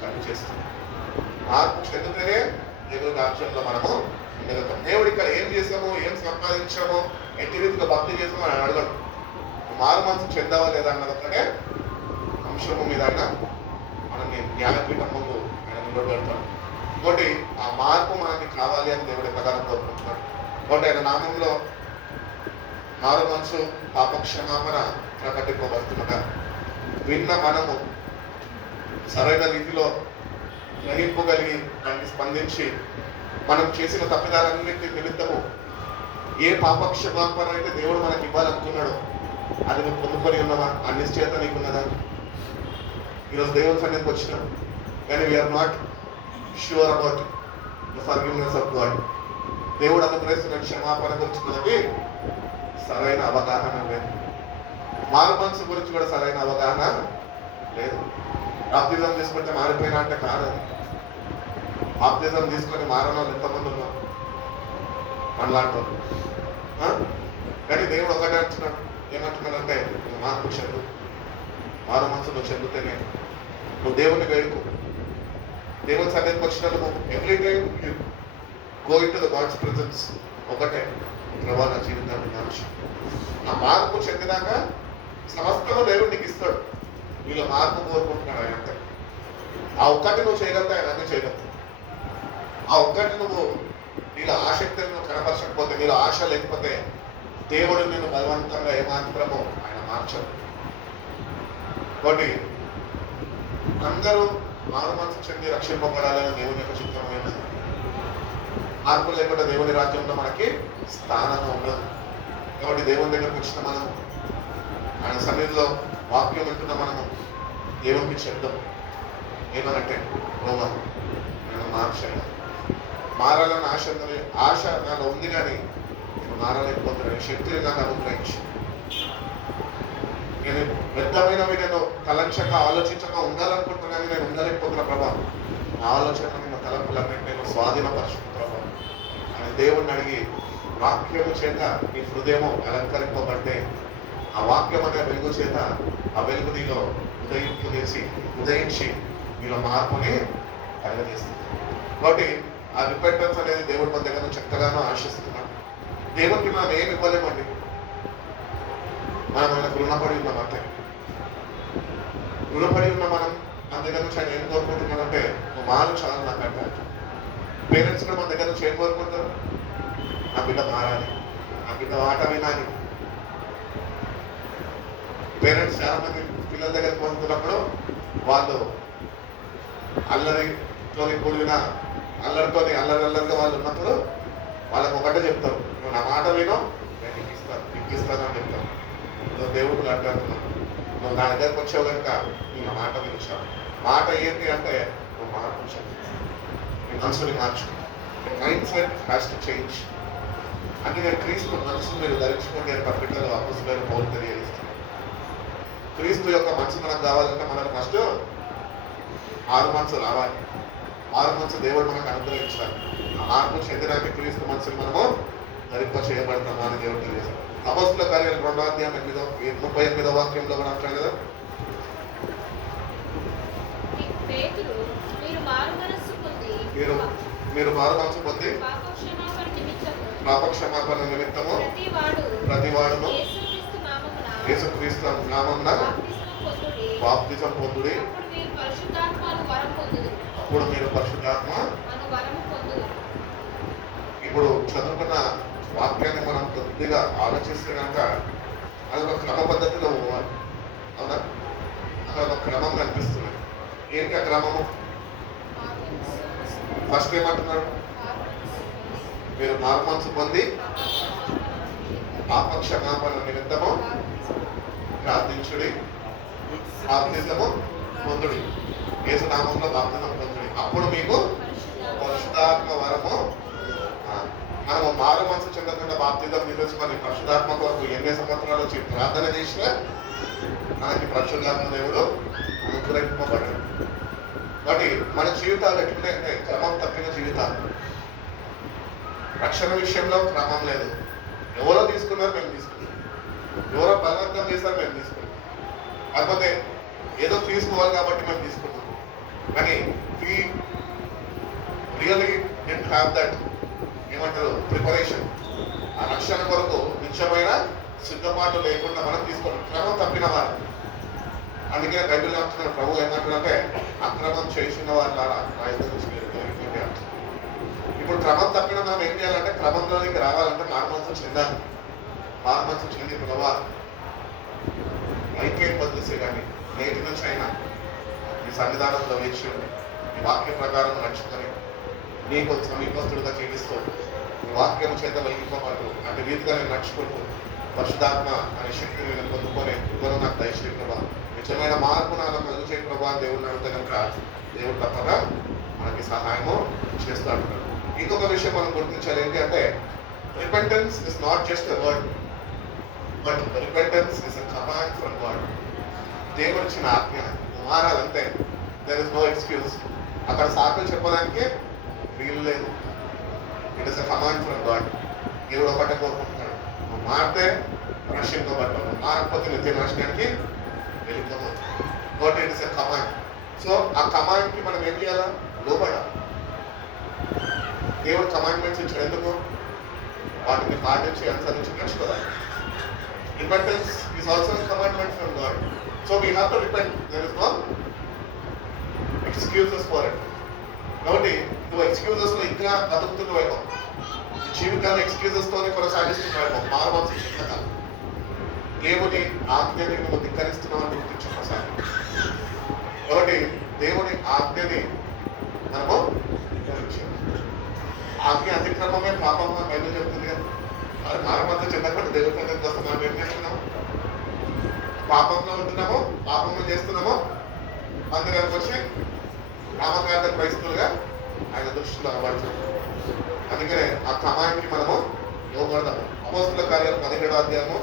కలిగి చేస్తుంది. మార్పు చెందితేనే దేవుని రాజ్యంలో మనము ఉండగలుగుతాం. దేవుడు ఇక్కడ ఏం చేసాము, ఏం సంపాదించాము, ఎట్టి రీతిగా భక్తి చేసాము అని అడగడు. మారు మనసు చెందావా లేదా అన్నది ఒక్కటే అంశము మీద ఆయన మనం జ్ఞానపీఠం ముందు ఆయన నిలబెడతాడు. ఇంకోటి ఆ మార్పు మనకి కావాలి అని దేవుడి ప్రకారం కోరుకుంటున్నాడు. ఇంకోటి ఆయన నామంలో మారు మనసు పాప క్షమాపణ ప్రకటింపబడుతున్నగా విన్న మనము సరైన రీతిలో గ్రహింపగలిగి దాన్ని స్పందించి మనం చేసిన తప్పిదాలన్నింటి నిమిత్తము ఏ పాప క్షమాపణ అయితే దేవుడు మనకి ఇవ్వాలనుకున్నాడో అది నువ్వు పొందుకొని ఉన్నావా? ఆ నిశ్చయత నీకున్నదా? ఈరోజు దేవుని సన్నిధికి వచ్చినాం కానీ we are not sure about the forgiveness of God. దేవుడు అనుగ్రహిస్తున్న క్షమాపణ గురించి మనకి సరైన అవగాహన లేదు. మారు మనసు గురించి కూడా సరైన అవగాహన లేదు. బాప్తిజం తీసుకుంటే మారిపోయినా అంటే కాదు. బాప్తిజం తీసుకొని మారని వాళ్ళు ఎంతమంది ఉన్నారు మనలాంటి. కానీ దేవుడు ఒకటే అంటున్నాడు, ఏమంటున్నాడంటే నువ్వు మార్పు చెందు, మారు మనసు నువ్వు చెందుతేనే నువ్వు దేవుని వేడుకు. దేవుని సన్నిధికి వచ్చినందుకు every time you go in to the God's presence ఒకటే, ప్రభా నా జీవితాన్ని మార్చు. ఆ మార్పు చెందినాక సమస్తము దేవుడు నీకు ఇస్తాడు. వీళ్ళు మార్పు కోరుకుంటున్నాడు ఆయన అంతే. ఆ ఒక్కటి నువ్వు చేయగలుగుతా, ఆయన అన్నీ చేయగలుగుతావు. ఆ ఒక్కటి నువ్వు నీలో ఆసక్తిని నువ్వు కనపరచకపోతే, నీలో ఆశ లేకపోతే దేవుడు నిన్ను బలవంతంగా ఏమాత్రమో ఆయన మార్చడు. కాబట్టి అందరూ మారు మనసు చెంది రక్షింపబడాలని దేవుని యొక్క చిత్రమైనది. మార్పు లేకుండా దేవుని రాజ్యంలో మనకి స్థానం ఉండదు. కాబట్టి దేవుని దగ్గరకు వచ్చిన మనం, ఆయన సన్నిధిలో వాక్యం వింటున్న మనము దేవునికి చెప్తాం ఏమనంటే ప్రభా నేను మార్చాను, మారాలన్న ఆశ నాలో ఉంది కానీ నేను మారలేకపోతున్నాను, శక్తిని నాకు అనుగ్రహించి. నేను వ్యర్థమైనవి నేను తలంచక ఆలోచించక ఉండాలనుకుంటున్నాను, నేను ఉండలేకపోతున్నా ప్రభా. నా ఆలోచన నా తలంపులన్నింటి నేను స్వాధీనపరచుకున్న ప్రభా అని దేవుణ్ణి అడిగి వాక్యము చేత నీ హృదయము అలంకరింపబడితే ఆ వాక్యం అనే వెలుగు చేత ఆ వెలుగు నీలో ఉదయించి మీలో మార్పుని కలగజేస్తుంది. కాబట్టి ఆ రిపెంటెన్స్ అనేది దేవుడి మన దగ్గర నుంచి ఎంతగానో ఆశిస్తున్నాడు. దేవుడికి మనం ఏమి ఇవ్వలేమండి, మనం ఆయనకు రుణపడి ఉన్నాం అంతే. రుణపడి ఉన్న మనం మన దగ్గర నుంచి ఆయన ఏం కోరుకుంటున్నాడంటే నువ్వు మారు చాలు నాకంటే. పేరెంట్స్ కూడా మన దగ్గర నుంచి ఏం కోరుకుంటారు? నా బిడ్డ మారాలి, నా బిడ్డ మాట వినాలి. పేరెంట్స్ చాలా మంది పిల్లల దగ్గరికి పోతున్నప్పుడు వాళ్ళు అల్లరితో కూడిన అల్లరిగా వాళ్ళు ఉన్నప్పుడు వాళ్ళకు ఒకటే చెప్తారు, నువ్వు నా మాట విను నేను ఇప్పిస్తాను అని చెప్తాను. నువ్వు దేవుడు అంటున్నావు, నువ్వు నా దగ్గరకు వచ్చావు కనుక నువ్వు నా మాట వినిచావు. మాట ఏంటి అంటే నువ్వు మార్పు నీ మనసుని మార్చు. Mindset has to change. అందుకే క్రీస్తు మనసును మీరు ధరించుకోండి అని పత్రికలో అపోస్తలుడైన పౌలు తెలియజేస్తున్నారు. క్రీస్తు యొక్క మనసు మనకు కావాలంటే మనకు ఫస్ట్ 6 మనసు రావాలి. 6 మనసు దేవుడు మనకు అనుగ్రహించాలి. ఆ మార్పు చెందడానికి క్రీస్తు మనసుని మనము ధరింప చేయబడతాము అని దేవుడు తెలియజేస్తారు. అపోస్తలుల కార్యాలు 2వ అధ్యాయం 38వ వాక్యంలో కూడా అంటారు కదా, పేతురు, మీరు మారు మనస్సు పొంది మీరు మారు మనసు పొంది పాపక్షమాపణ నిమిత్తము ప్రతివాడును యేసుక్రీస్తు నామమున బాప్తిజం పొందుడి, అప్పుడు మీరు పరిశుద్ధాత్మ. ఇప్పుడు చదువుకున్న వాక్యాన్ని మనం కొద్దిగా ఆలోచిస్తే కనుక అది ఒక క్రమ పద్ధతిలో పోవాలి. అవునా? అక్కడ ఒక క్రమం కనిపిస్తుంది. ఏంటి ఆ క్రమము? ఫస్ట్ ఏమంటున్నారు? మీరు మారు మనసు పొంది పాపక్షమాపణ నిమిత్తము ప్రార్థించుడి, బాప్తిజము పొందుడి, యేసు నామములో బాప్తిజం పొందుడి, అప్పుడు మీకు పరిశుద్ధాత్మ వరము. మనము మారు మనసు చెందకుండా బాప్తిజం నిలుచుకొని పరిశుద్ధాత్మ కొరకు ఎన్ని సంవత్సరాలు వచ్చి ప్రార్థన చేసినా మనకి పరిశుద్ధాత్మ దేవుడు అనుగ్రహింపబడడు. కాబట్టి మన జీవితాలు ఎట్లుంటే క్రమం తప్పిన జీవితాలు. రక్షణ విషయంలో క్రమం లేదు. ఎవరో తీసుకున్నారు, మేము తీసుకున్నాం. ఎవరో బలవంతం చేస్తారు, మేము తీసుకున్నాం. కాకపోతే ఏదో తీసుకోవాలి కాబట్టి మేము తీసుకున్నాం. కానీ we really didn't have that ఏమంటారు ప్రిపరేషన్. ఆ రక్షణ కొరకు నిత్యమైన సిద్ధపాటు లేకుండా మనం తీసుకోవాలి. క్రమం తప్పిన వారు. అందుకే బైబిల్ అంటున్నారు, ప్రభు ఏమంటారంటే అక్రమం చేసిన వారి ద్వారా నా ఎదురు నుంచి మీరు తొలగిపోండి అంటారు. ఇప్పుడు క్రమం తప్పిన మనం ఏం చేయాలంటే క్రమంలోనికి రావాలంటే మారుమనసు చెందాలి. మారుమనసు చెంది ప్రభా ఐక్యం బదిలిసే కానీ నేటి నుంచి అయినా ఈ సన్నిధానంలో వేక్షుడు ఈ వాక్య ప్రకారం నడుచుకొని నీకు సమీపస్తుడుగా జీవిస్తూ ఈ వాక్యం చేత వైకుంఠపాటు అంటే రీతిగా నేను నడుచుకుంటూ పరిశుద్ధాత్మ అనే శక్తిని నేను పొందుకొని కృపను నాకు దయచేయ ప్రభా, నిజమైన మార్పు నాకు కలుగు చేయ ప్రభా దేవుడిని అడిగితే కనుక దేవుడు తప్పగా మనకి సహాయము చేస్తూ అంటున్నాడు. ఇంకొక విషయం మనం గుర్తించాలి ఏంటి అంటే repentance is not just a word but repentance is a command from God. దేవుడు ఇచ్చిన ఆజ్ఞ మారాలంటే దెర్ ఇస్ నో ఎక్స్క్యూజ్. అక్కడ సాకులు చెప్పడానికి వీలు లేదు. It is a command from God. దేవుడు ఒకటే కోరుకుంటున్నాడు, నువ్వు మారితే రక్షింపబడ్డావు, నువ్వు మారకపోతే నిత్య నాశనానికి వెళ్ళిపోతావు. కాబట్టి it is a command. So ఆ కమాండ్కి మనం ఏం చేయాలా? లోబడాలి. దేవుడు కమాండ్మెంట్స్ ఇచ్చాడు ఎందుకు? వాటిని పాటించి అనుసరించి నడుచుకోవాలి. Repentance is also commandment from God. So we have to repent. There is no excuses for it. కాబట్టి నువ్వు ఎక్స్క్యూజెస్లో ఇంకా బతుకుతున్నావేమో, జీవితాన్ని ఎక్స్క్యూజెస్తోనే కొనసాగిస్తున్నావేమో, మారుమనసు చెందక దేవుని ఆజ్ఞని నువ్వు ధిక్కరిస్తున్నావు అని గుర్తించు ఒకసారి. కాబట్టి దేవుని ఆజ్ఞని మనము ఆజ్ఞ అతిక్రమమే పాపంగా బయలు చెప్తుంది కదా. మరి మారుమనసు చెందకుండా దేవుని దగ్గరికి వస్తే మనం ఏం చేస్తున్నాము? పాపంలో ఉంటున్నామో, పాపంలో చేస్తున్నామో, మందిరానికి వచ్చి నామకార్థ క్రైస్తవులుగా ఆయన దృష్టిలో అవ్వబడుతుంది. అందుకనే ఆ కమాండ్కి మనము లోబడదాము. అపోస్తలుల కార్యాలు 17వ అధ్యాయము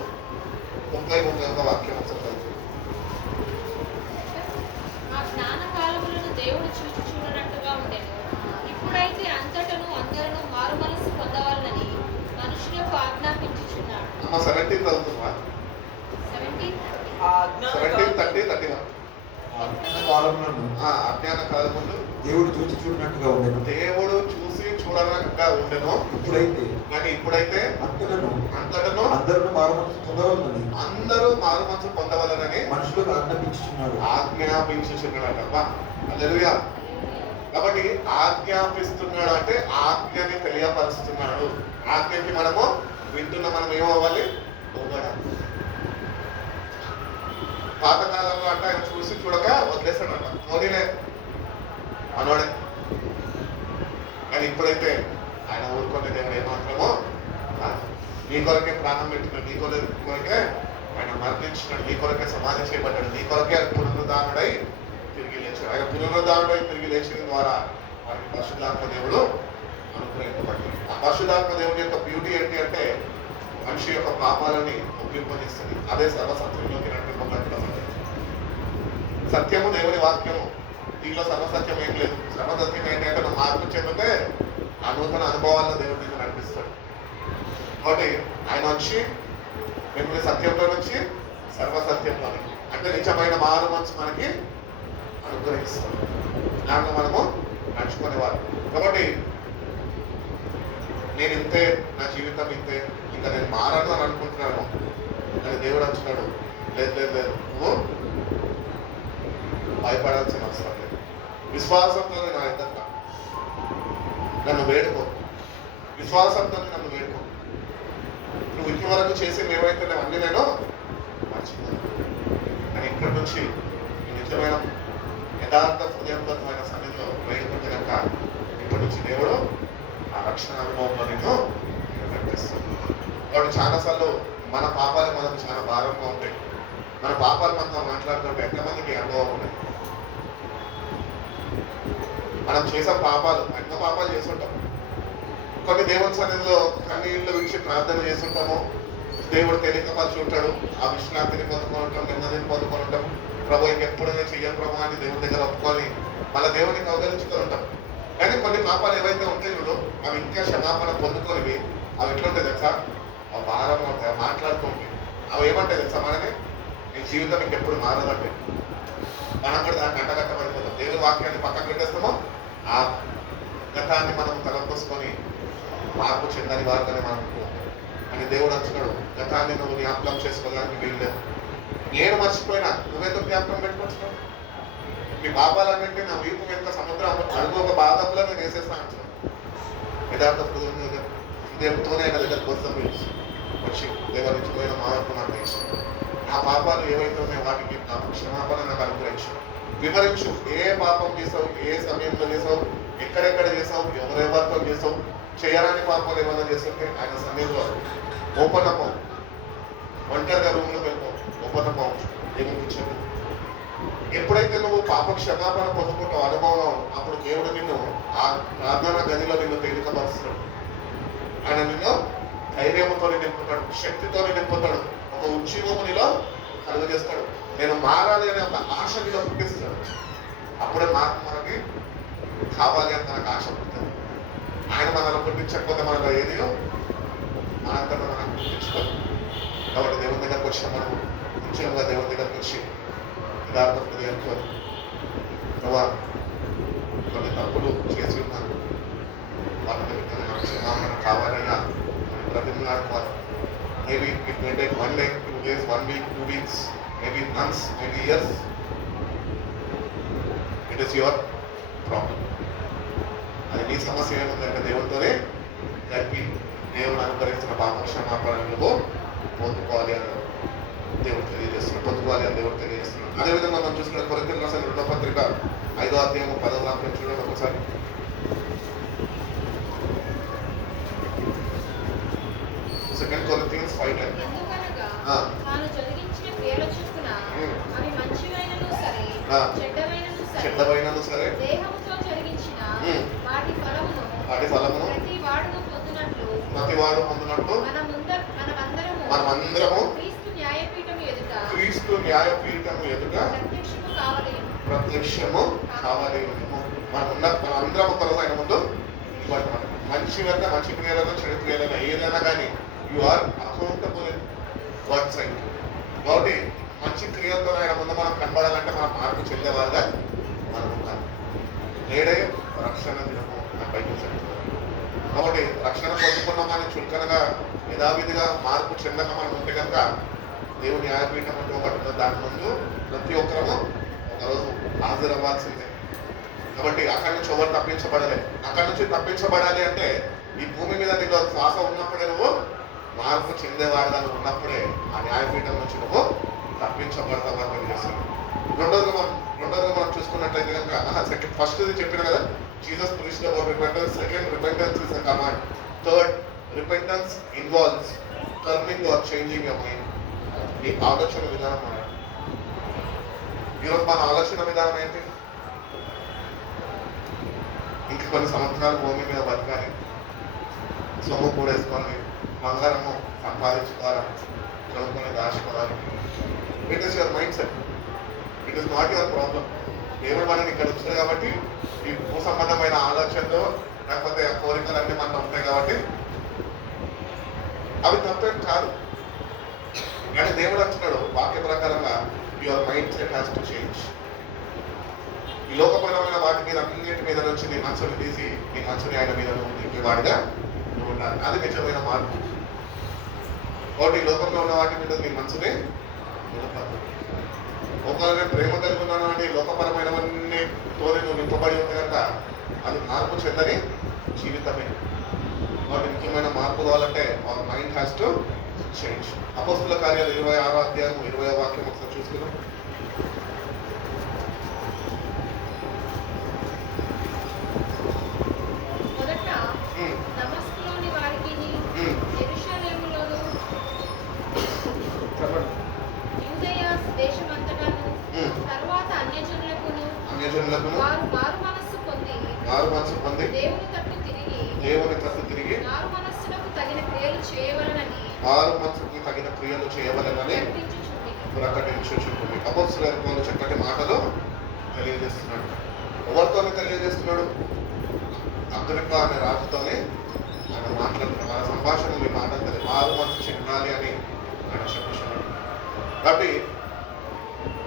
30-31 వాక్యం చదువుతుంది. ఆ జ్ఞాన కాలములను దేవుడు చూచి చూడనట్టుగా ఉండెను. ఇప్పుడైతే అంతటను అందరూ మారు మనస్సు పొందవాలని మనుషులకు ఆజ్ఞాపించుచున్నాడు. 17 చదువుతుందా? 17:30-31. అజ్ఞాన కాలములు దేవుడు చూసి చూడనట్టుగా ఉండెను. దేవుడు చూసి చూడనట్టుగా ఉండెను. కానీ ఇప్పుడైతే అంతటను అందరూ మారు మనసు పొందవలనని మనుషులకు ఆజ్ఞాపించుచున్నాడు. హల్లెలూయా. కాబట్టి ఆజ్ఞాపిస్తున్నాడు అంటే ఆజ్ఞని తెలియపరుస్తున్నాడు. ఆజ్ఞకి మనము వింటున్న మనం ఏమవ్వాలి? లోబడాలి. పాతకాలంలో అంటే ఆయన చూసి చూడక వదిలేస్తాడంట, మోదీనే మనోడే. కానీ ఇప్పుడైతే ఆయన ఊరుకునే దేవుడు ఏమాత్రమో నీ కొరకే ప్రాణం పెట్టినాడు, నీ కొరకే ఆయన మరణించినాడు, నీ కొరకే సమాధి చేయబడ్డాడు, నీ కొరకే పునరుద్ధానుడై తిరిగి లేచాడు. ఆయన పునరుద్ధానుడై తిరిగి లేచిన ద్వారా వారికి పరిశుద్ధాత్మ దేవుడు అనుగ్రహింపబడుతుంది. ఆ పరిశుద్ధాత్మ దేవుని యొక్క బ్యూటీ ఏంటి అంటే మనిషి యొక్క పాపాలని ఒప్పింపజేస్తుంది. అదే సర్వసత్యంలోకి నడిపింపబడడం అంటే. సత్యము దేవుని వాక్యము, దీనిలో సర్వసత్యం ఏం లేదు. సర్వసత్యం ఏంటి అంటే నువ్వు మార్పు చెందితే ఆ నూతన అనుభవాలను దేవుడి మీద నడిపిస్తాడు. కాబట్టి ఆయన వచ్చి మిమ్మల్ని సత్యంలో నుంచి సర్వసత్యంలోని అంటే నిజమైన మారు మనసు మనకి అనుగ్రహిస్తాడు. దాంట్లో మనము నడుచుకునేవారు. కాబట్టి నేను ఇంతే, నా జీవితం ఇంతే, ఇంకా నేను మారను అని అనుకుంటున్నాను. కానీ దేవుడు అంటున్నాడు, లేదు లేదు లేదు, నువ్వు భయపడాల్సిన అవసరం లేదు. విశ్వాసంతో నా ఎద్దట నన్ను వేడుకో, విశ్వాసంతో నన్ను వేడుకో. నువ్వు ఇప్పటి వరకు చేసేవి ఏవైతే అన్నీ నేను మర్చిపోను. కానీ ఇక్కడి నుంచి నిజమైన యథార్థ హృదయపూర్వకమైన సన్నిధిలో వేడుకుంటే కనుక ఇప్పటి నుంచి దేవుడు ఆ రక్షణ అనుభవంలో నేను నడిపిస్తాను. కాబట్టి చాలాసార్లు మన పాపాలు మనకు చాలా భారంగా ఉంటాయి. మన పాపాలు మనతో మాట్లాడుతుంటే ఎంతమందికి అనుభవం ఉన్నాయి? మనం చేసే పాపాలు ఎన్నో పాపాలు చేస్తుంటాం. కొన్ని దేవుని సన్నిధిలో కన్నీళ్ళు విడిచి ప్రార్థన చేస్తుంటాము. దేవుడు తేలికపరిచి ఉంటాడు. ఆ విశ్రాంతిని పొందుకొని ఉంటాం, నెమ్మదిని పొందుకొని ఉంటాం. ప్రభు ఇంకెప్పుడైనా చెయ్యను ప్రభు అని దేవుని దగ్గర ఒప్పుకొని మళ్ళీ దేవునికి అవగలించుకొని ఉంటాం. కానీ కొన్ని పాపాలు ఏవైతే ఉంటాయో అవి ఇంకా క్షమాపణ పొందుకొని అవి ఎట్లుంటాయి తెలుసా? అవి భారం ఉంటాయి, మాట్లాడుతూ ఉంటాయి. అవి ఏమంటాయి తెలుసా? మనని నీ జీవితం ఇంకెప్పుడు మారదంటే మనం కూడా దాన్ని అంటగట్టబడిపోతాం. దేవుని వాక్యాన్ని పక్కన పెట్టేస్తామో ఆ గతాన్ని మనం తలపోసుకొని మార్పు చెందని వారుగానే మనం అని దేవుడు అంటున్నాడు. గతాన్ని నువ్వు జ్ఞాపకం చేసుకోవడానికి వీల్లేదు. నేను మర్చిపోయినా నువ్వెందుకు జ్ఞాపకం పెట్టుకుంటున్నావు? మీ పాపాలన్నింటి నా వీపు వెనుక సముద్రం అడుగు ఒక భాగంలో నేను వేసేస్తా అంటున్నాను. యథార్థ దేవుడితోనే ఆయన దగ్గరకు వస్తాం వచ్చి దేవరించిపోయిన మార్పు నాకు తెలుసు. ఆ పాపాలు ఏవైతే ఉన్నాయో వాటికి నాకు క్షమాపణ నాకు అనుగ్రహించు. వివరించు, ఏ పాపం చేసావు, ఏ సమయంలో చేసావు, ఎక్కడెక్కడ చేసావు, ఎవరెవరితో చేసావు, చేయరాని పాపాలు ఏమైనా చేస్తుంటే ఆయన సమయంలో ఓపెన్ అప్ ఒంటరిగా రూమ్లో వెళ్ళిపో, ఓపెన్ అప్ ఏమిచ్చాడు. ఎప్పుడైతే నువ్వు పాప క్షమాపణ పొందుకుంటావు అనుభవం, అప్పుడు దేవుడు నిన్ను ఆ ప్రార్థన గదిలో నిన్ను తేలికపరుస్తాడు. ఆయన నిన్ను ధైర్యంతో నింపుతాడు, శక్తితో నింపుతాడు, ఒక ఉజ్జీవము నీలో కలుగజేస్తాడు. నేను మారాలి అనే ఒక ఆశ నీలో పుట్టిస్తాడు. అప్పుడే మార్పు మనకి కావాలి అని మనకు ఆశ పుట్టింది. ఆయన మనల్ని పుట్టించకపోతే మనలో ఏదియో మనంతటా మనం పుట్టించుకోవాలి. కాబట్టి దేవుని దగ్గరకు వచ్చిన మనం ముఖ్యంగా దేవుని దగ్గరకు వచ్చి యథార్థ హృదయంతో ప్రభా కొన్ని తప్పులు చేసి ఉన్నాను, వాటి దగ్గర నాకు క్షమాపణ కావాలయ్యా బ్రతిమలాడుకోవాలి. Maybe it may take 1 day, 2 days, 1 week, 2 weeks, maybe months, maybe years. It is your problem. అది నీ సమస్య ఏముందంటే దేవునితోనే కలిపి దేవుడు అనుగ్రహించిన పాప క్షమాపణ నువ్వు పొందుకోవాలి అని దేవుడు తెలియజేస్తున్నాడు, పొందుకోవాలి అని దేవుడు తెలియజేస్తున్నాడు. అదేవిధంగా మనం చూసుకున్న కొరింథీయులకు రాసిన 2వ పత్రిక 5వ అధ్యాయం 10వ వాక్యం చూడండి ఒకసారి. 2 Corinthians 5:10. ఎందుకనగా తాను జరిగించిన క్రియల చొప్పున అవి మంచివైనను సరే, చెడ్డవైనను సరే, దేహముతో జరిగించిన వాటి ఫలమును ప్రతి వాడును పొందునట్లు మనమందరము క్రీస్తు న్యాయపీఠము ఎదుట ప్రత్యక్షము కావాలి. మనందరము కొరకు ఆయన ముందు మంచి వల్ల మంచి క్రియలను చెడు క్రియలను ఏదైనా కానీ you are accountable God side. కాబట్టి మంచి క్రియలతో ఆయన ముందు మనం కనబడాలంటే మనం మార్పు చెందేవారుగా మనం ఉన్నాం. నేడే రక్షణ దినము అని బైబిల్ చెప్తున్నారు. కాబట్టి రక్షణ పొందుకున్నాం కానీ చులకనగా యథావిధిగా మార్పు చెందక మనం ఉంటే కనుక దేవుని న్యాయపీఠం అంటూ ఒకటి దాని ముందు ప్రతి ఒక్కరము ఒకరోజు హాజరవ్వాల్సిందే. కాబట్టి అక్కడి నుంచి ఎవరు తప్పించబడలే. అక్కడి నుంచి తప్పించబడాలి అంటే ఈ భూమి మీద నీకు శ్వాస ఉన్నప్పుడే నువ్వు మార్పు చెందేవాడుగా ఉన్నప్పుడే ఆ న్యాయపీఠం నుంచి నువ్వు తప్పించబడతావు అని చేస్తున్నావు. రెండోదిగా మనం చూసుకున్నట్లయితే కనుక ఫస్ట్ చెప్పిన కదా Jesus preached about repentance. Second, repentance is a command. Third, repentance involves turning or changing your mind. నీ ఆలోచన విధానం అన్నాడు. ఈరోజు మన ఆలోచన విధానం ఏంటి? ఇంకా కొన్ని సంవత్సరాలు భూమి మీద బతకాలి, సొమ్ము కూడేసుకోవాలి, బంగారము సంపాదించుకోవాలి, చదువుకొని దాచుకోవాలి. It is your mind set, it is not your problem. దేవుడు మనని ఇక్కడ వచ్చారు కాబట్టి ఈ భూ సంబంధమైన ఆలోచనలు లేకపోతే కోరికలు అన్నీ మనలో ఉంటాయి కాబట్టి అవి తప్పేం కాదు. కానీ దేవుడు అంటున్నాడు వాక్య ప్రకారంగా your mind set has to change. ఈ లోకపరమైన వాటి మీద అన్నింటి మీద నుంచి నీ మనసుని తీసి నీ మనసుని ఆయన మీద నింపేవాడిగా నువ్వు ఉండాలి. అది నిజమైన మార్పు. కాబట్టి ఈ లోకంలో ఉన్న వాటి మీద నీ మనసుని నిలపదు. ఒకవేళ ప్రేమ కలిగి ఉన్నాను అంటే లోకపరమైనవన్నీ తోని నువ్వు నింపబడి ఉంది కనుక అది మార్పు చెందని జీవితమే. కాబట్టి ముఖ్యమైన మార్పు కావాలంటే our mind has to change. అపోస్తుల కార్యాలు 26వ అధ్యాయం 20వ వాక్యం ఒకసారి చూసుకున్నాం. మొదట దమస్కులోని వారికిని, యెరూషలేములోను, యూదయ దేశమంతటాను, తరువాత అన్యజనులకును వారు మారు మనస్సు పొంది దేవుని తట్టు తిరిగి మారు మనస్సులకు తగిన క్రియలు చేయవలెనని ప్రకటించుచుంటుంది. అపోస్తలుల చక్కటి మాటలు తెలియజేస్తున్నాడు. ఎవరితోనే తెలియజేస్తున్నాడు? అగ్రిప్ప అనే రాజుతోనే ఆయన మాట్లాడుతున్నాడు. మన సంభాషణలు ఈ మాటలు మారు మనసు చెందాలి అని ఆయన చెప్తున్నాడు. కాబట్టి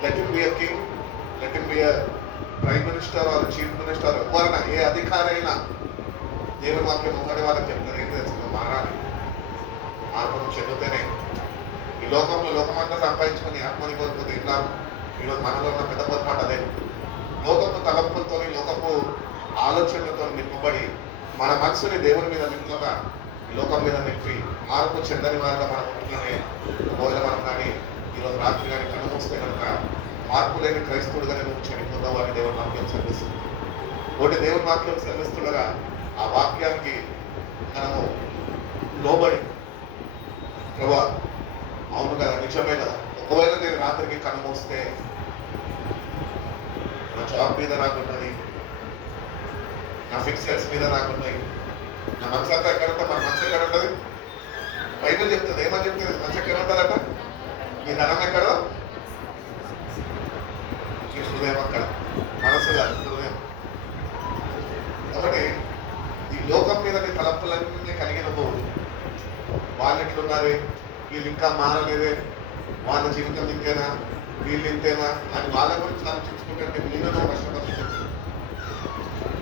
let him B a king, let him B a prime minister or chief minister, ఎవరైనా ఏ అధికారి అయినా దేవుని వాక్యం ఒకటి వాళ్ళకి చెప్తారు ఏం తెలుస్తుంది, మారాలి. మార్పును చెందితేనే ఈ లోకమంతా సంపాదించుకొని ఆత్మని కోల్పోతే ఇలా ఈరోజు మనలో ఉన్న పెద్ద పొరపాటు అదే. లోకపు తలంపులతో లోకపు ఆలోచనలతో నింపబడి మన మనసుని దేవుని మీద నింపగా లోకం మీద నింపి మార్పు చెందని వారిగా మనం ఉంటున్నానే. ఒకవేళ మనం కానీ ఈరోజు రాత్రి కానీ కళ్ళు మూస్తే కనుక మార్పు లేని క్రైస్తవుడుగానే నువ్వు చనిపోతావు అని దేవుని వాక్యం సెలవిస్తుంది. ఒకటి దేవుని వాక్యం సెలవిస్తుండగా ఆ వాక్యానికి మనము లోబడి ప్రభా అవును కదా నిజమే కదా, ఒకవేళ నేను రాత్రికి కళ్ళు మూస్తే నా జాబ్ మీద నాకున్నది, నా ఫిక్సెస్ మీద నాకున్నాయి, నా మనసు అంతా ఎక్కడ ఉంటుంది, మన మనసు ఎక్కడ ఉంటుంది? బైబిల్ చెప్తుంది, ఏమని చెప్తుంది? మనసు ఎక్కడ ఉంటుందట? మీ ధనం ఎక్కడో ఈ హృదయం అక్కడ, మనసు కాదు హృదయం. కాబట్టి ఈ లోకం మీద నీ తలంపులన్నీ కలిగినప్పుడు వాళ్ళు ఎట్లున్నారే, వీళ్ళు ఇంకా మారలేదే, వాళ్ళ జీవితం ఇంతేనా, వీళ్ళు ఇంతేనా అని వాళ్ళ గురించి ఆలోచించుకుంటే నేను కష్టపడుతుంది.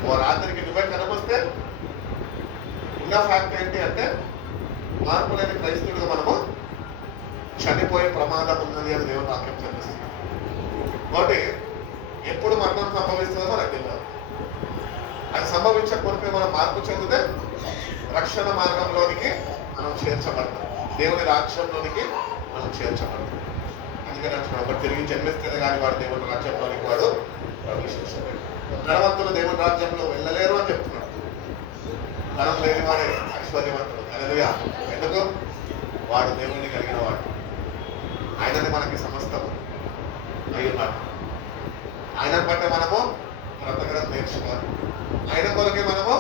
ఓ రాత్రికి నువ్వే కనబొస్తే ఉన్న ఫ్యాక్ట్ ఏంటి అంటే మార్పు లేని క్రైస్తవుడిగా మనము చనిపోయే ప్రమాదం ఉన్నది అని దేవుని వాక్యం చెప్తుంది. కాబట్టి ఎప్పుడు మరణం సంభవిస్తుందో మనకు తెలియదు. అది సంభవించకపోతే మనం మార్పు చెందితే రక్షణ మార్గంలోనికి మనం చేర్చబడతాం, దేవుని రాజ్యంలోనికి మనం చేర్చబడతాం. అందుకని అంటున్నాడు ఒకటి తిరిగి జన్మిస్తేనే కానీ వాడు దేవుని రాజ్యంలోనికి వాడు ప్రవేశించలేడు. ధనవంతులు దేవుని రాజ్యంలో వెళ్ళలేరు అని చెప్తున్నాడు. ధనం లేని వాడే ఐశ్వర్యవంతుడు. హల్లెలూయా. ఎందుకు? వాడు దేవుణ్ణి కలిగిన వాడు, ఆయనని మనకి సమస్తము అయి ఉన్నాడు. ఆయనను బట్టి మనము బ్రతకడం నేర్చుకోవాలి, ఆయన కొరకే మనము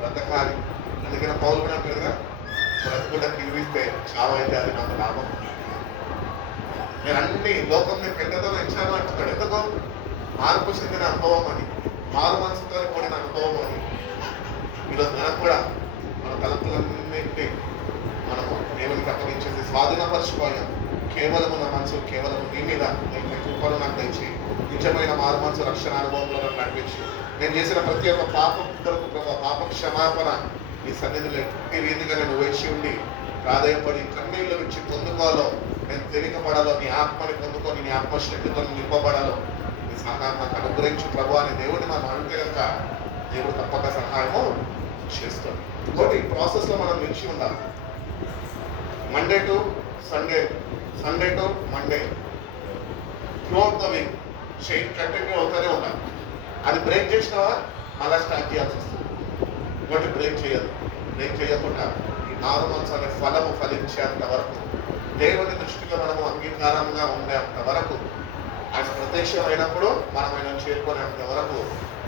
బ్రతకాలి. అందుకని పౌలు కూడా అంటాడుగా, బ్రతుకుట కిరివిస్తే చావైతే అది నాకు లాభం. నేను అన్ని లోకంని పెద్దతో ఇచ్చాను అంటున్నాడు. ఎందుకు? మార్పు చెందిన అనుభవం అని, మారు మనసుతో కూడిన అనుభవం అని. ఈరోజు మనకు కూడా మన తలంపులన్నింటినీ మనము దేవునికి అప్పగించేసి స్వాధీనపరచుకోవాలి. కేవలము నా మనసు కేవలం నీ మీద నీకు కృపను నాకు తెచ్చి నిజమైన మారు మనసు రక్షణ అనుభవంలో నన్ను నడిపించి నేను చేసిన ప్రతి ఒక్క పాపం కొరకు పాప క్షమాపణ నీ సన్నిధిలో ఎట్టి రీతిగా నేను వేచి ఉండి ప్రాధాయపడి కన్నీళ్ళు నుంచి పొందుకోవాలో, నేను తెలియకపడాలో, నీ ఆత్మని పొందుకొని నీ ఆత్మశక్తితో నింపబడాలో నీ సహాయం నాకు అనుగ్రహించు ప్రభు అని దేవుడిని మనం అడిగితే కనుక దేవుడు తప్పక సహాయము చేస్తాడు. ఇంకోటి ఈ ప్రాసెస్లో మనం నిలిచి ఉండాలి. Monday to Sunday, Sunday to Monday, throughout the week chain continue అవుతూనే ఉండాలి. అది బ్రేక్ చేసినావా మళ్ళీ స్టార్ట్ చేయాల్సి వస్తుంది. ఇంకోటి బ్రేక్ చేయకుండా ఈ మారు మనసు అనే ఫలము ఫలించేంత వరకు, దేవుని దృష్టిలో మనము అంగీకారంగా ఉండేంత వరకు, ఆయన ప్రత్యక్షం అయినప్పుడు మనం ఆయన చేరుకునేంత వరకు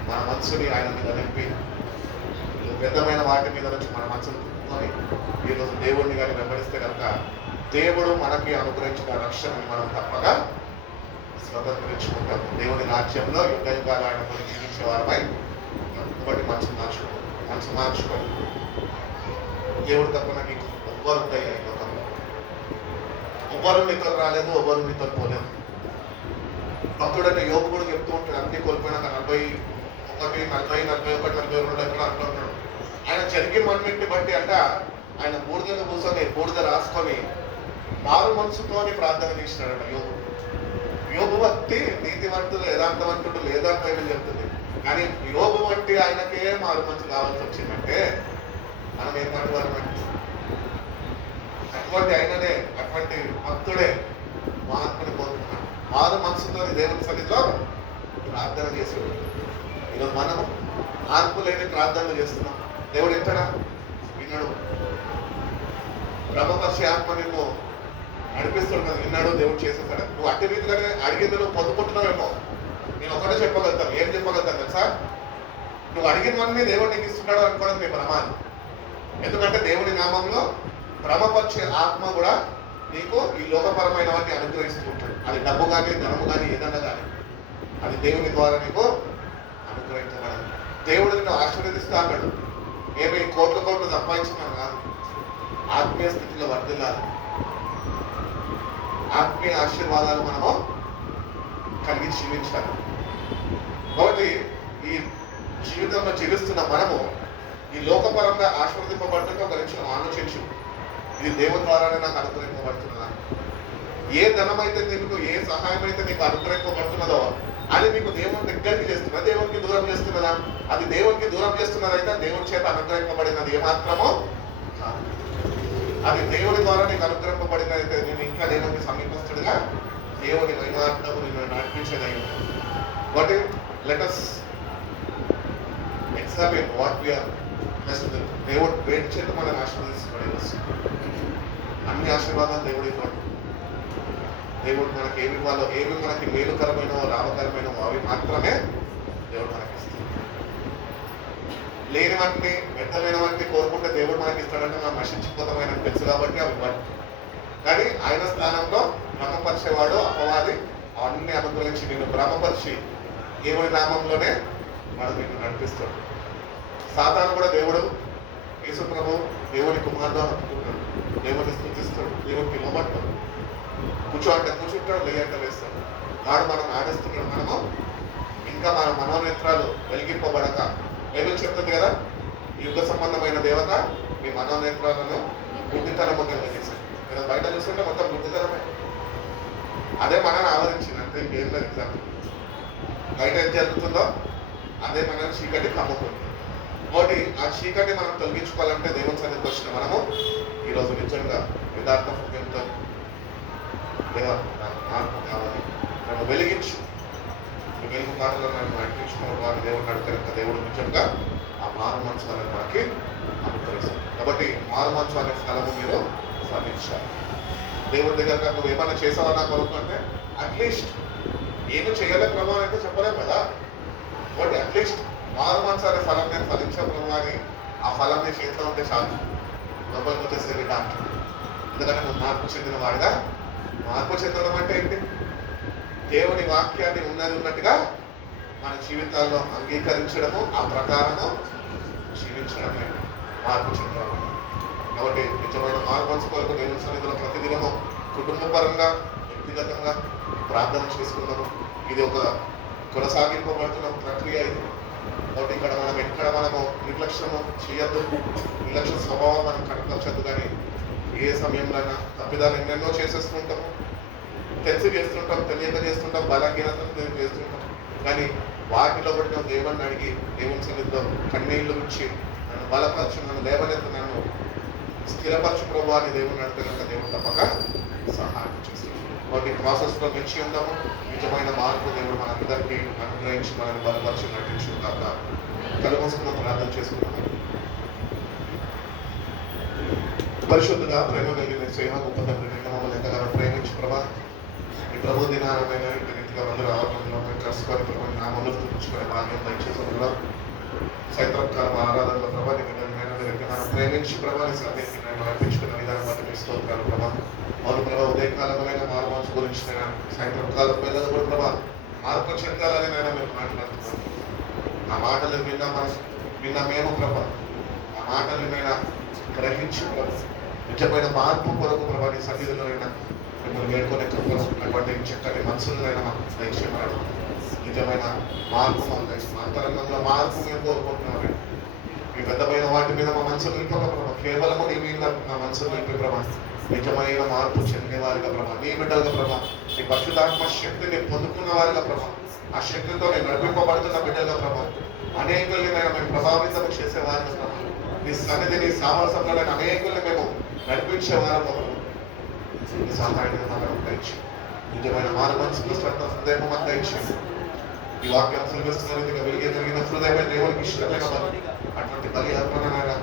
మన మనసుని ఆయన మీద నింపి వ్యర్థమైన వాటి మీద నుంచి మన మనసును తిప్పుకొని ఈరోజు దేవుడిని కానీ వెంబడిస్తే కనుక దేవుడు మనకి అనుగ్రహించిన రక్షణని మనం తప్పక స్వతంత్రించుకుంటాం. దేవుని రాజ్యంలో యుగ యుగాలు ఆయన కొన్ని జీవించే వారమై కాబట్టి మనసు మార్చుకోండి. దేవుడు తప్ప నాకు ఎవ్వరు ఉంటాయి ఈ లోకంలో. ఎవ్వరు నీతో రాలేదు, ఎవ్వరు నీతో పోలేదు. భక్తుడైన యోగు కూడా చెప్తూ ఉంటాడు, అన్ని కోల్పోయినాక 41, 40, 41, 42 ఎక్కడ అంటున్నాడు. ఆయన జరిగినన్నింటిని బట్టి అంట ఆయన బూడిదను కూర్చొని బూడిద రాసుకొని మారు మనసుతోని ప్రార్థన చేసినాడట యోగు. యోగు భక్తి నీతివంతుడు యథార్థవంతుడు లేదని బైబిల్ చెప్తుంది. కానీ యోగు బట్టి ఆయనకే మారు మనసు కావాల్సి వచ్చిందంటే మనం ఏమంటే వారు అటువంటి ఆయననే అటువంటి భక్తుడే మార్పుని కోరుకున్నాడు. మారు మనసుతో దేవుని సన్నిధిలో ప్రార్థన చేసేవాడు. ఈరోజు మనం మార్పు లేని ప్రార్థనలు చేస్తున్నాం. దేవుడు ఎక్కడా విన్నాడు, బ్రహ్మపరిచే ఆత్మ నిన్ను నడిపిస్తున్నాడు, విన్నాడు, దేవుడు చేసేస్తాడు. నువ్వు అట్టి రీతిగానే అడిగింది నువ్వు పొందుకుంటున్నావేమో. నేను ఒకటే చెప్పగలుగుతాను, ఏం చెప్పగలుగుతాను తెలుసా? నువ్వు అడిగినవన్నీ దేవుడు నీకు ఇస్తున్నాడు అనుకోవడం నీ ప్రమాదం. ఎందుకంటే దేవుడి నామంలో భ్రమపరిచే ఆత్మ కూడా నీకు ఈ లోకపరమైనవన్నీ అనుగ్రహిస్తూ ఉంటాడు. అది డబ్బు కానీ ధనము కానీ ఏదన్నా కానీ అది దేవుని ద్వారా నీకు అనుగ్రహించబడదు. దేవుడు నిన్ను ఆశీర్వదిస్తా అన్నాడు. ఏమి కోట్లు సంపాదించుకున్నాను కాదు, ఆత్మీయ స్థితిలో వర్ధిల్లాలి. ఆత్మీయ ఆశీర్వాదాలు మనము కలిగి జీవించాలి. కాబట్టి ఈ జీవితంలో జీవిస్తున్న మనము ఈ లోకపరంగా ఆశీర్వదింపబడుతుంటే ఒక నిమిషం ఆలోచించు, ఇది దేవుని ద్వారానే నాకు అనుగ్రహింపబడుతున్నదా? ఏ ధనం అయితే నీకు, ఏ సహాయం అయితే నీకు అనుగ్రహింపబడుతున్నదో అది మీకు దేవుని దగ్గరికి చేస్తున్నదా, దేవునికి దూరం చేస్తున్నదా? అది దేవునికి దూరం చేస్తున్నదైతే దేవుని చేత అనుగ్రహింపబడినది ఏమాత్రమో కాదు. అది దేవుని ద్వారా నీకు అనుగ్రహింపబడినదైతే నేను ఇంకా దేవునికి సమీపస్తుడిగా దేవుని వైమార్థము నిన్ను నడిపించేదై ఉంటుంది. కాబట్టి let us examine what we are blessed with. దేవుడు వేడి చేత మనం ఆశీర్వదిస్తున్నాడు. అన్ని ఆశీర్వాదాలు దేవుడు ఇవ్వడు. దేవుడు మనకి ఏమి ఇవ్వాలో, ఏమి మనకి మేలుకరమైనవో లాభకరమైనవో అవి మాత్రమే దేవుడు మనకి ఇస్తాడు. లేనివన్నీ వ్యర్థమైనవన్నీ కోరుకుంటే దేవుడు మనకి ఇస్తాడంటే మనం నశించిపోతామని తెలుసు కాబట్టి అవి ఇవ్వండి. కానీ ఆయన స్థానంలో భ్రమపరిచేవాడు అపవాది అవన్నీ అనుగ్రహించి నిన్ను భ్రమపరిచి దేవుడి నామంలోనే మనం నిన్ను నడిపిస్తాడు. సాతాను కూడా దేవుడు యేసు ప్రభు దేవుని కుమారుడు అనుకుంటున్నాడు, దేవుని స్తుతిస్తాడు, దేవునికి లోబడతాడు. కూర్చో అంటే కూర్చుంటాడు, లేదంటే వేస్తాడు. వాడు మనం ఆడిస్తున్నాడు. మనము ఇంకా మన మనోనేత్రాలు వెలిగింపబడక బైబిల్ చెప్తుంది కదా, యుగ సంబంధమైన దేవత మీ మనోనేత్రాలను గుడ్డితనము కలిగేసాడు. మీరు బయట చూస్తుంటే మొత్తం గుడ్డితనమే. అదే మనల్ని ఆవరించింది అంటే ఇంకేం లేదు. ఎగ్జాంపుల్ బయట ఏం జరుగుతుందో అదే మనల్ని చీకటి కమ్ముకుంటుంది. కాబట్టి ఆ చీకటి మనం తొలగించుకోవాలంటే దేవుని సన్నిధికి వచ్చిన మనము ఈరోజు నిజంగా యథార్థ హృదయంతో దేవా మార్పు కావాలి, నన్ను వెలిగించు, వెలుగు మాటలో నన్ను నడిపించుకున్న వారి దేవుడు నడిపిన దేవుడు నిజంగా ఆ మారు మనసు అనేది మనకి అనుగ్రహిస్తాడు. కాబట్టి మారు మనసు అనే స్థలము మీరు సాధించాలి. దేవుడి దగ్గర నువ్వు ఏమైనా చేసావా నా కొరకు అంటే అట్లీస్ట్ ఏమి చేయలే ప్రభావం అయితే చెప్పలేము కదా. కాబట్టి అట్లీస్ట్ మారు మనసు అనే ఫలం నేను ఫలించే ప్రభావాన్ని ఆ ఫలం నీ చేతిలో ఉంటే చాలు, లోపలికి వచ్చేసి డాక్టర్. ఎందుకంటే నువ్వు మార్పు చెందిన వాడిగా, మార్పు చెందడం అంటే ఏంటి? దేవుని వాక్యాన్ని ఉన్నట్టుగా మన జీవితాల్లో అంగీకరించడము, ఆ ప్రకారము జీవించడమే మార్పు చెందడం. కాబట్టి నిజమైన మారు మనసు కొరకు దేవుని సన్నిధిలో ప్రతిదినము కుటుంబ పరంగా వ్యక్తిగతంగా ప్రార్థన చేసుకున్నాము. ఇది ఒక కొనసాగింపబడుతున్న ప్రక్రియ ఇది. కాబట్టి ఇక్కడ మనం ఎక్కడ మనము నిర్లక్ష్యము చేయొద్దు, నిర్లక్ష్య స్వభావం మనం కనపరచద్దు. కానీ ఏ సమయంలోనైనా తప్పిదాలు ఎన్నెన్నో చేసేస్తుంటాము, తెలిసి చేస్తుంటాం, తెలియక చేస్తుంటాం, బలహీనతను చేస్తుంటాం. కానీ వాటిలో బట్టి దేవుడిని అడిగి దేవుని సన్నిధిలో కన్నీళ్లు ఇచ్చి నన్ను బలపరచు, నన్ను లేవనెత్తు, నన్ను స్థిరపరచు ప్రభు అని దేవుడిని అడిగితే కనుక దేవుడు తప్పక సహాయం చేస్తాడు. కాబట్టి ప్రాసెస్లో మెచ్చి ఉందాము. నిజమైన మార్పు దేవుడు మనందరికీ అనుగ్రహించి మనల్ని బలపరిచి నటించిన కాక కలుమోసుకున్న ప్రార్థన చేసుకున్నాము. పరిశుద్ధుడా, ప్రేమ కలిగిన సేవ గొప్ప తండ్రి, నిన్న మమ్మల్ని ఎంతగానో ప్రేమించి ప్రభా ఈ ప్రభు దినాలమైన ఈ రీతిగా అందరూ ఆవరణలో కలుసుకొని ప్రభు నామంలో చూపించుకునే భాగ్యం దయచేసి సాయంత్రకాలం ఆరాధనలో ప్రభా నీ విధానం ప్రేమించి ప్రభాని సన్నిధికి నడిపించుకున్న విధానం బట్టి మీ స్తోత్రాలు ప్రభా. అవును ప్రభా, ఉదయకాలమైన మార్పు గురించి నేను సాయంత్రం కాలం పిల్లలు కూడా ప్రభా మార్పు చెందాలని నేను మీరు మాట్లాడుతున్నాను. ఆ మాటలు విన్న మేము ప్రభా, ఆ మాటలు నేను గ్రహించి ప్రభా నిజమైన మార్పు కొరకు ప్రభా నీ సన్నిధిలో మిమ్మల్ని వేడుకొని కృపను అటువంటి చక్కటి మనసులైనా మాకు దయచేయమని నిజమైన మార్పు మాకు దయచేసి మా అంతరంగంలో మార్పు మేము కోరుకుంటున్నాము. మీ పెద్దమైన వాటి మీద మా మనసులు నింపక ప్రభా, కేవలము నీ మీద మా మనసులు నింపే ప్రభా నిజమైన మార్పు చెందే వారిగా ప్రభా, నీ బిడ్డలుగా ప్రభా, నీ పరిశుద్ధాత్మ శక్తిని పొందుకున్న వారిగా ప్రభా, ఆ శక్తితో నేను నడిపింపబడుతున్న బిడ్డలుగా ప్రభా, అనేకుల్ని మేము ప్రభావితం చేసేవారిగా ప్రభా, నీ సన్నిధి నీ సామర్థ్యంలో అనేకుల్ని మేము నడిపించేవారు నీ సహాయాన్ని మనం దయచి నిజమైన మారు మనసులు శ్రద్ధ హృదయం మాకు దయచి ఈ వాక్యం సెలవిస్తున్న రీతిగా వెలిగే జరిగిన హృదయమే దేవునికి ఇష్టమైన అటువంటి బలి అర్పణనైనా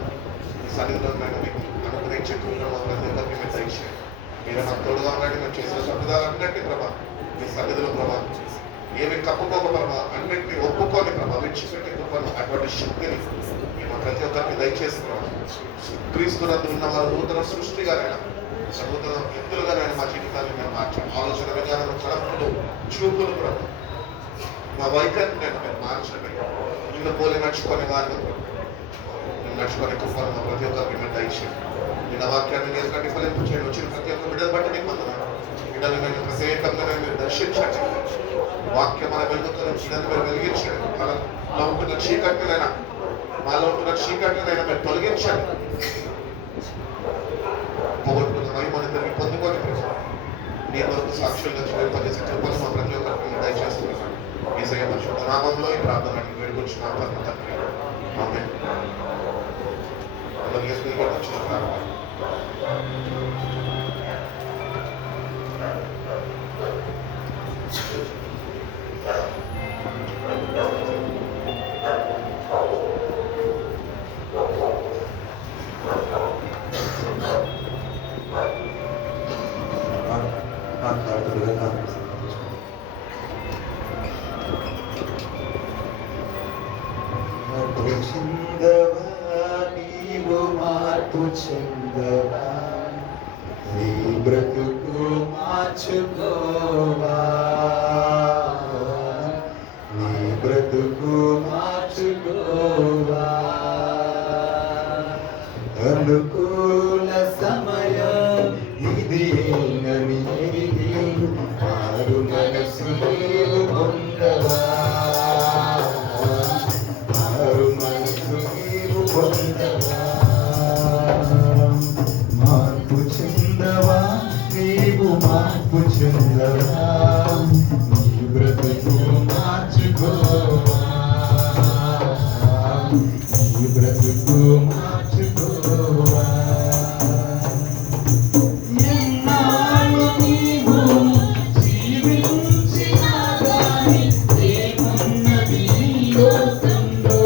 ఈ సన్నిధిలో మీకు అనుగ్రహించే ప్రతి ఒక్కరికి మీరు దయచి మీరు నాకు తోడుగా ఉండండి. మేము చేసిన శబ్దాలన్నింటి ప్రభా మీ సన్నిధిలో ప్రభా ఏమి కప్పుకోక ప్రభా అన్నింటినీ ఒప్పుకొని ప్రభా విడిచిపెట్టి కృపను అటువంటి శక్తిని మేము ప్రతి ఒక్కరికి దయచేసి ప్రభా క్రీస్తునందు ఉన్న వారు నూతన సృష్టిగానైనా నూతన వ్యక్తులుగానైనా మా జీవితాన్ని మేము మార్చాం. ఆలోచన విధానం తలపులు చూపులు ప్రభా మా వైఖరిని నేను మార్చండి. నిన్ను పోలి నడుచుకునే వారిగా నేను నడుచుకునే కృపను మా ప్రతి ఒక్కరికి మేము దయచేయండి. నిన్న వాక్యాన్ని నేను కంటి ఫలింపు చేయండి. వచ్చిన ప్రతి ఒక్క బిడ్డలు బట్టి నీకు పొందనాను. బిడ్డలు నేను ప్రత్యేకంగా మీరు దర్శించండి. వాక్యం మన వెలుగుతున్న బిడ్డలు మీరు వెలిగించండి. మనలో ఉంటున్న చీకటినైనా మాలో ఉంటున్న చీకటినైనా మీరు తొలగించండి. పోగొట్టుకున్న మహిమని తిరిగి పొందుకొని నీ కొరకు సాక్షులుగా జీవింపజేసే కృపను మా ప్రతి ఒక్కరికి దయచేస్తున్నాను. యేసయ్య పరిశుద్ధ నామంలో ఈ ప్రార్థనకి వేడుకొచ్చిన పరమ తండ్రి ఆమేన్. అలాగే స్పీకర్ వచ్చిన ప్రార్థన నీవు మార్పు చెందవా, నీ బ్రతుకు మార్చుకోవా, నీ బ్రతుకు మార్చుకోవా. అనుకూల సమయం ఇది నని మారు మనసు నీవు పొందవా, మార్పు చెందవా, నీవు మార్పు చెందవా, నీ బ్రతుకు మార్చుకోవా, నీ బ్రతుకు మార్చుకోవా. ఎన్నాళ్ళు నీవు జీవించినా గాని ఏమున్నది లోకంలో,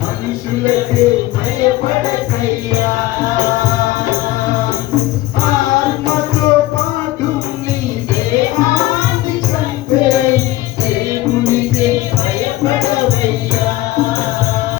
మనుషులకే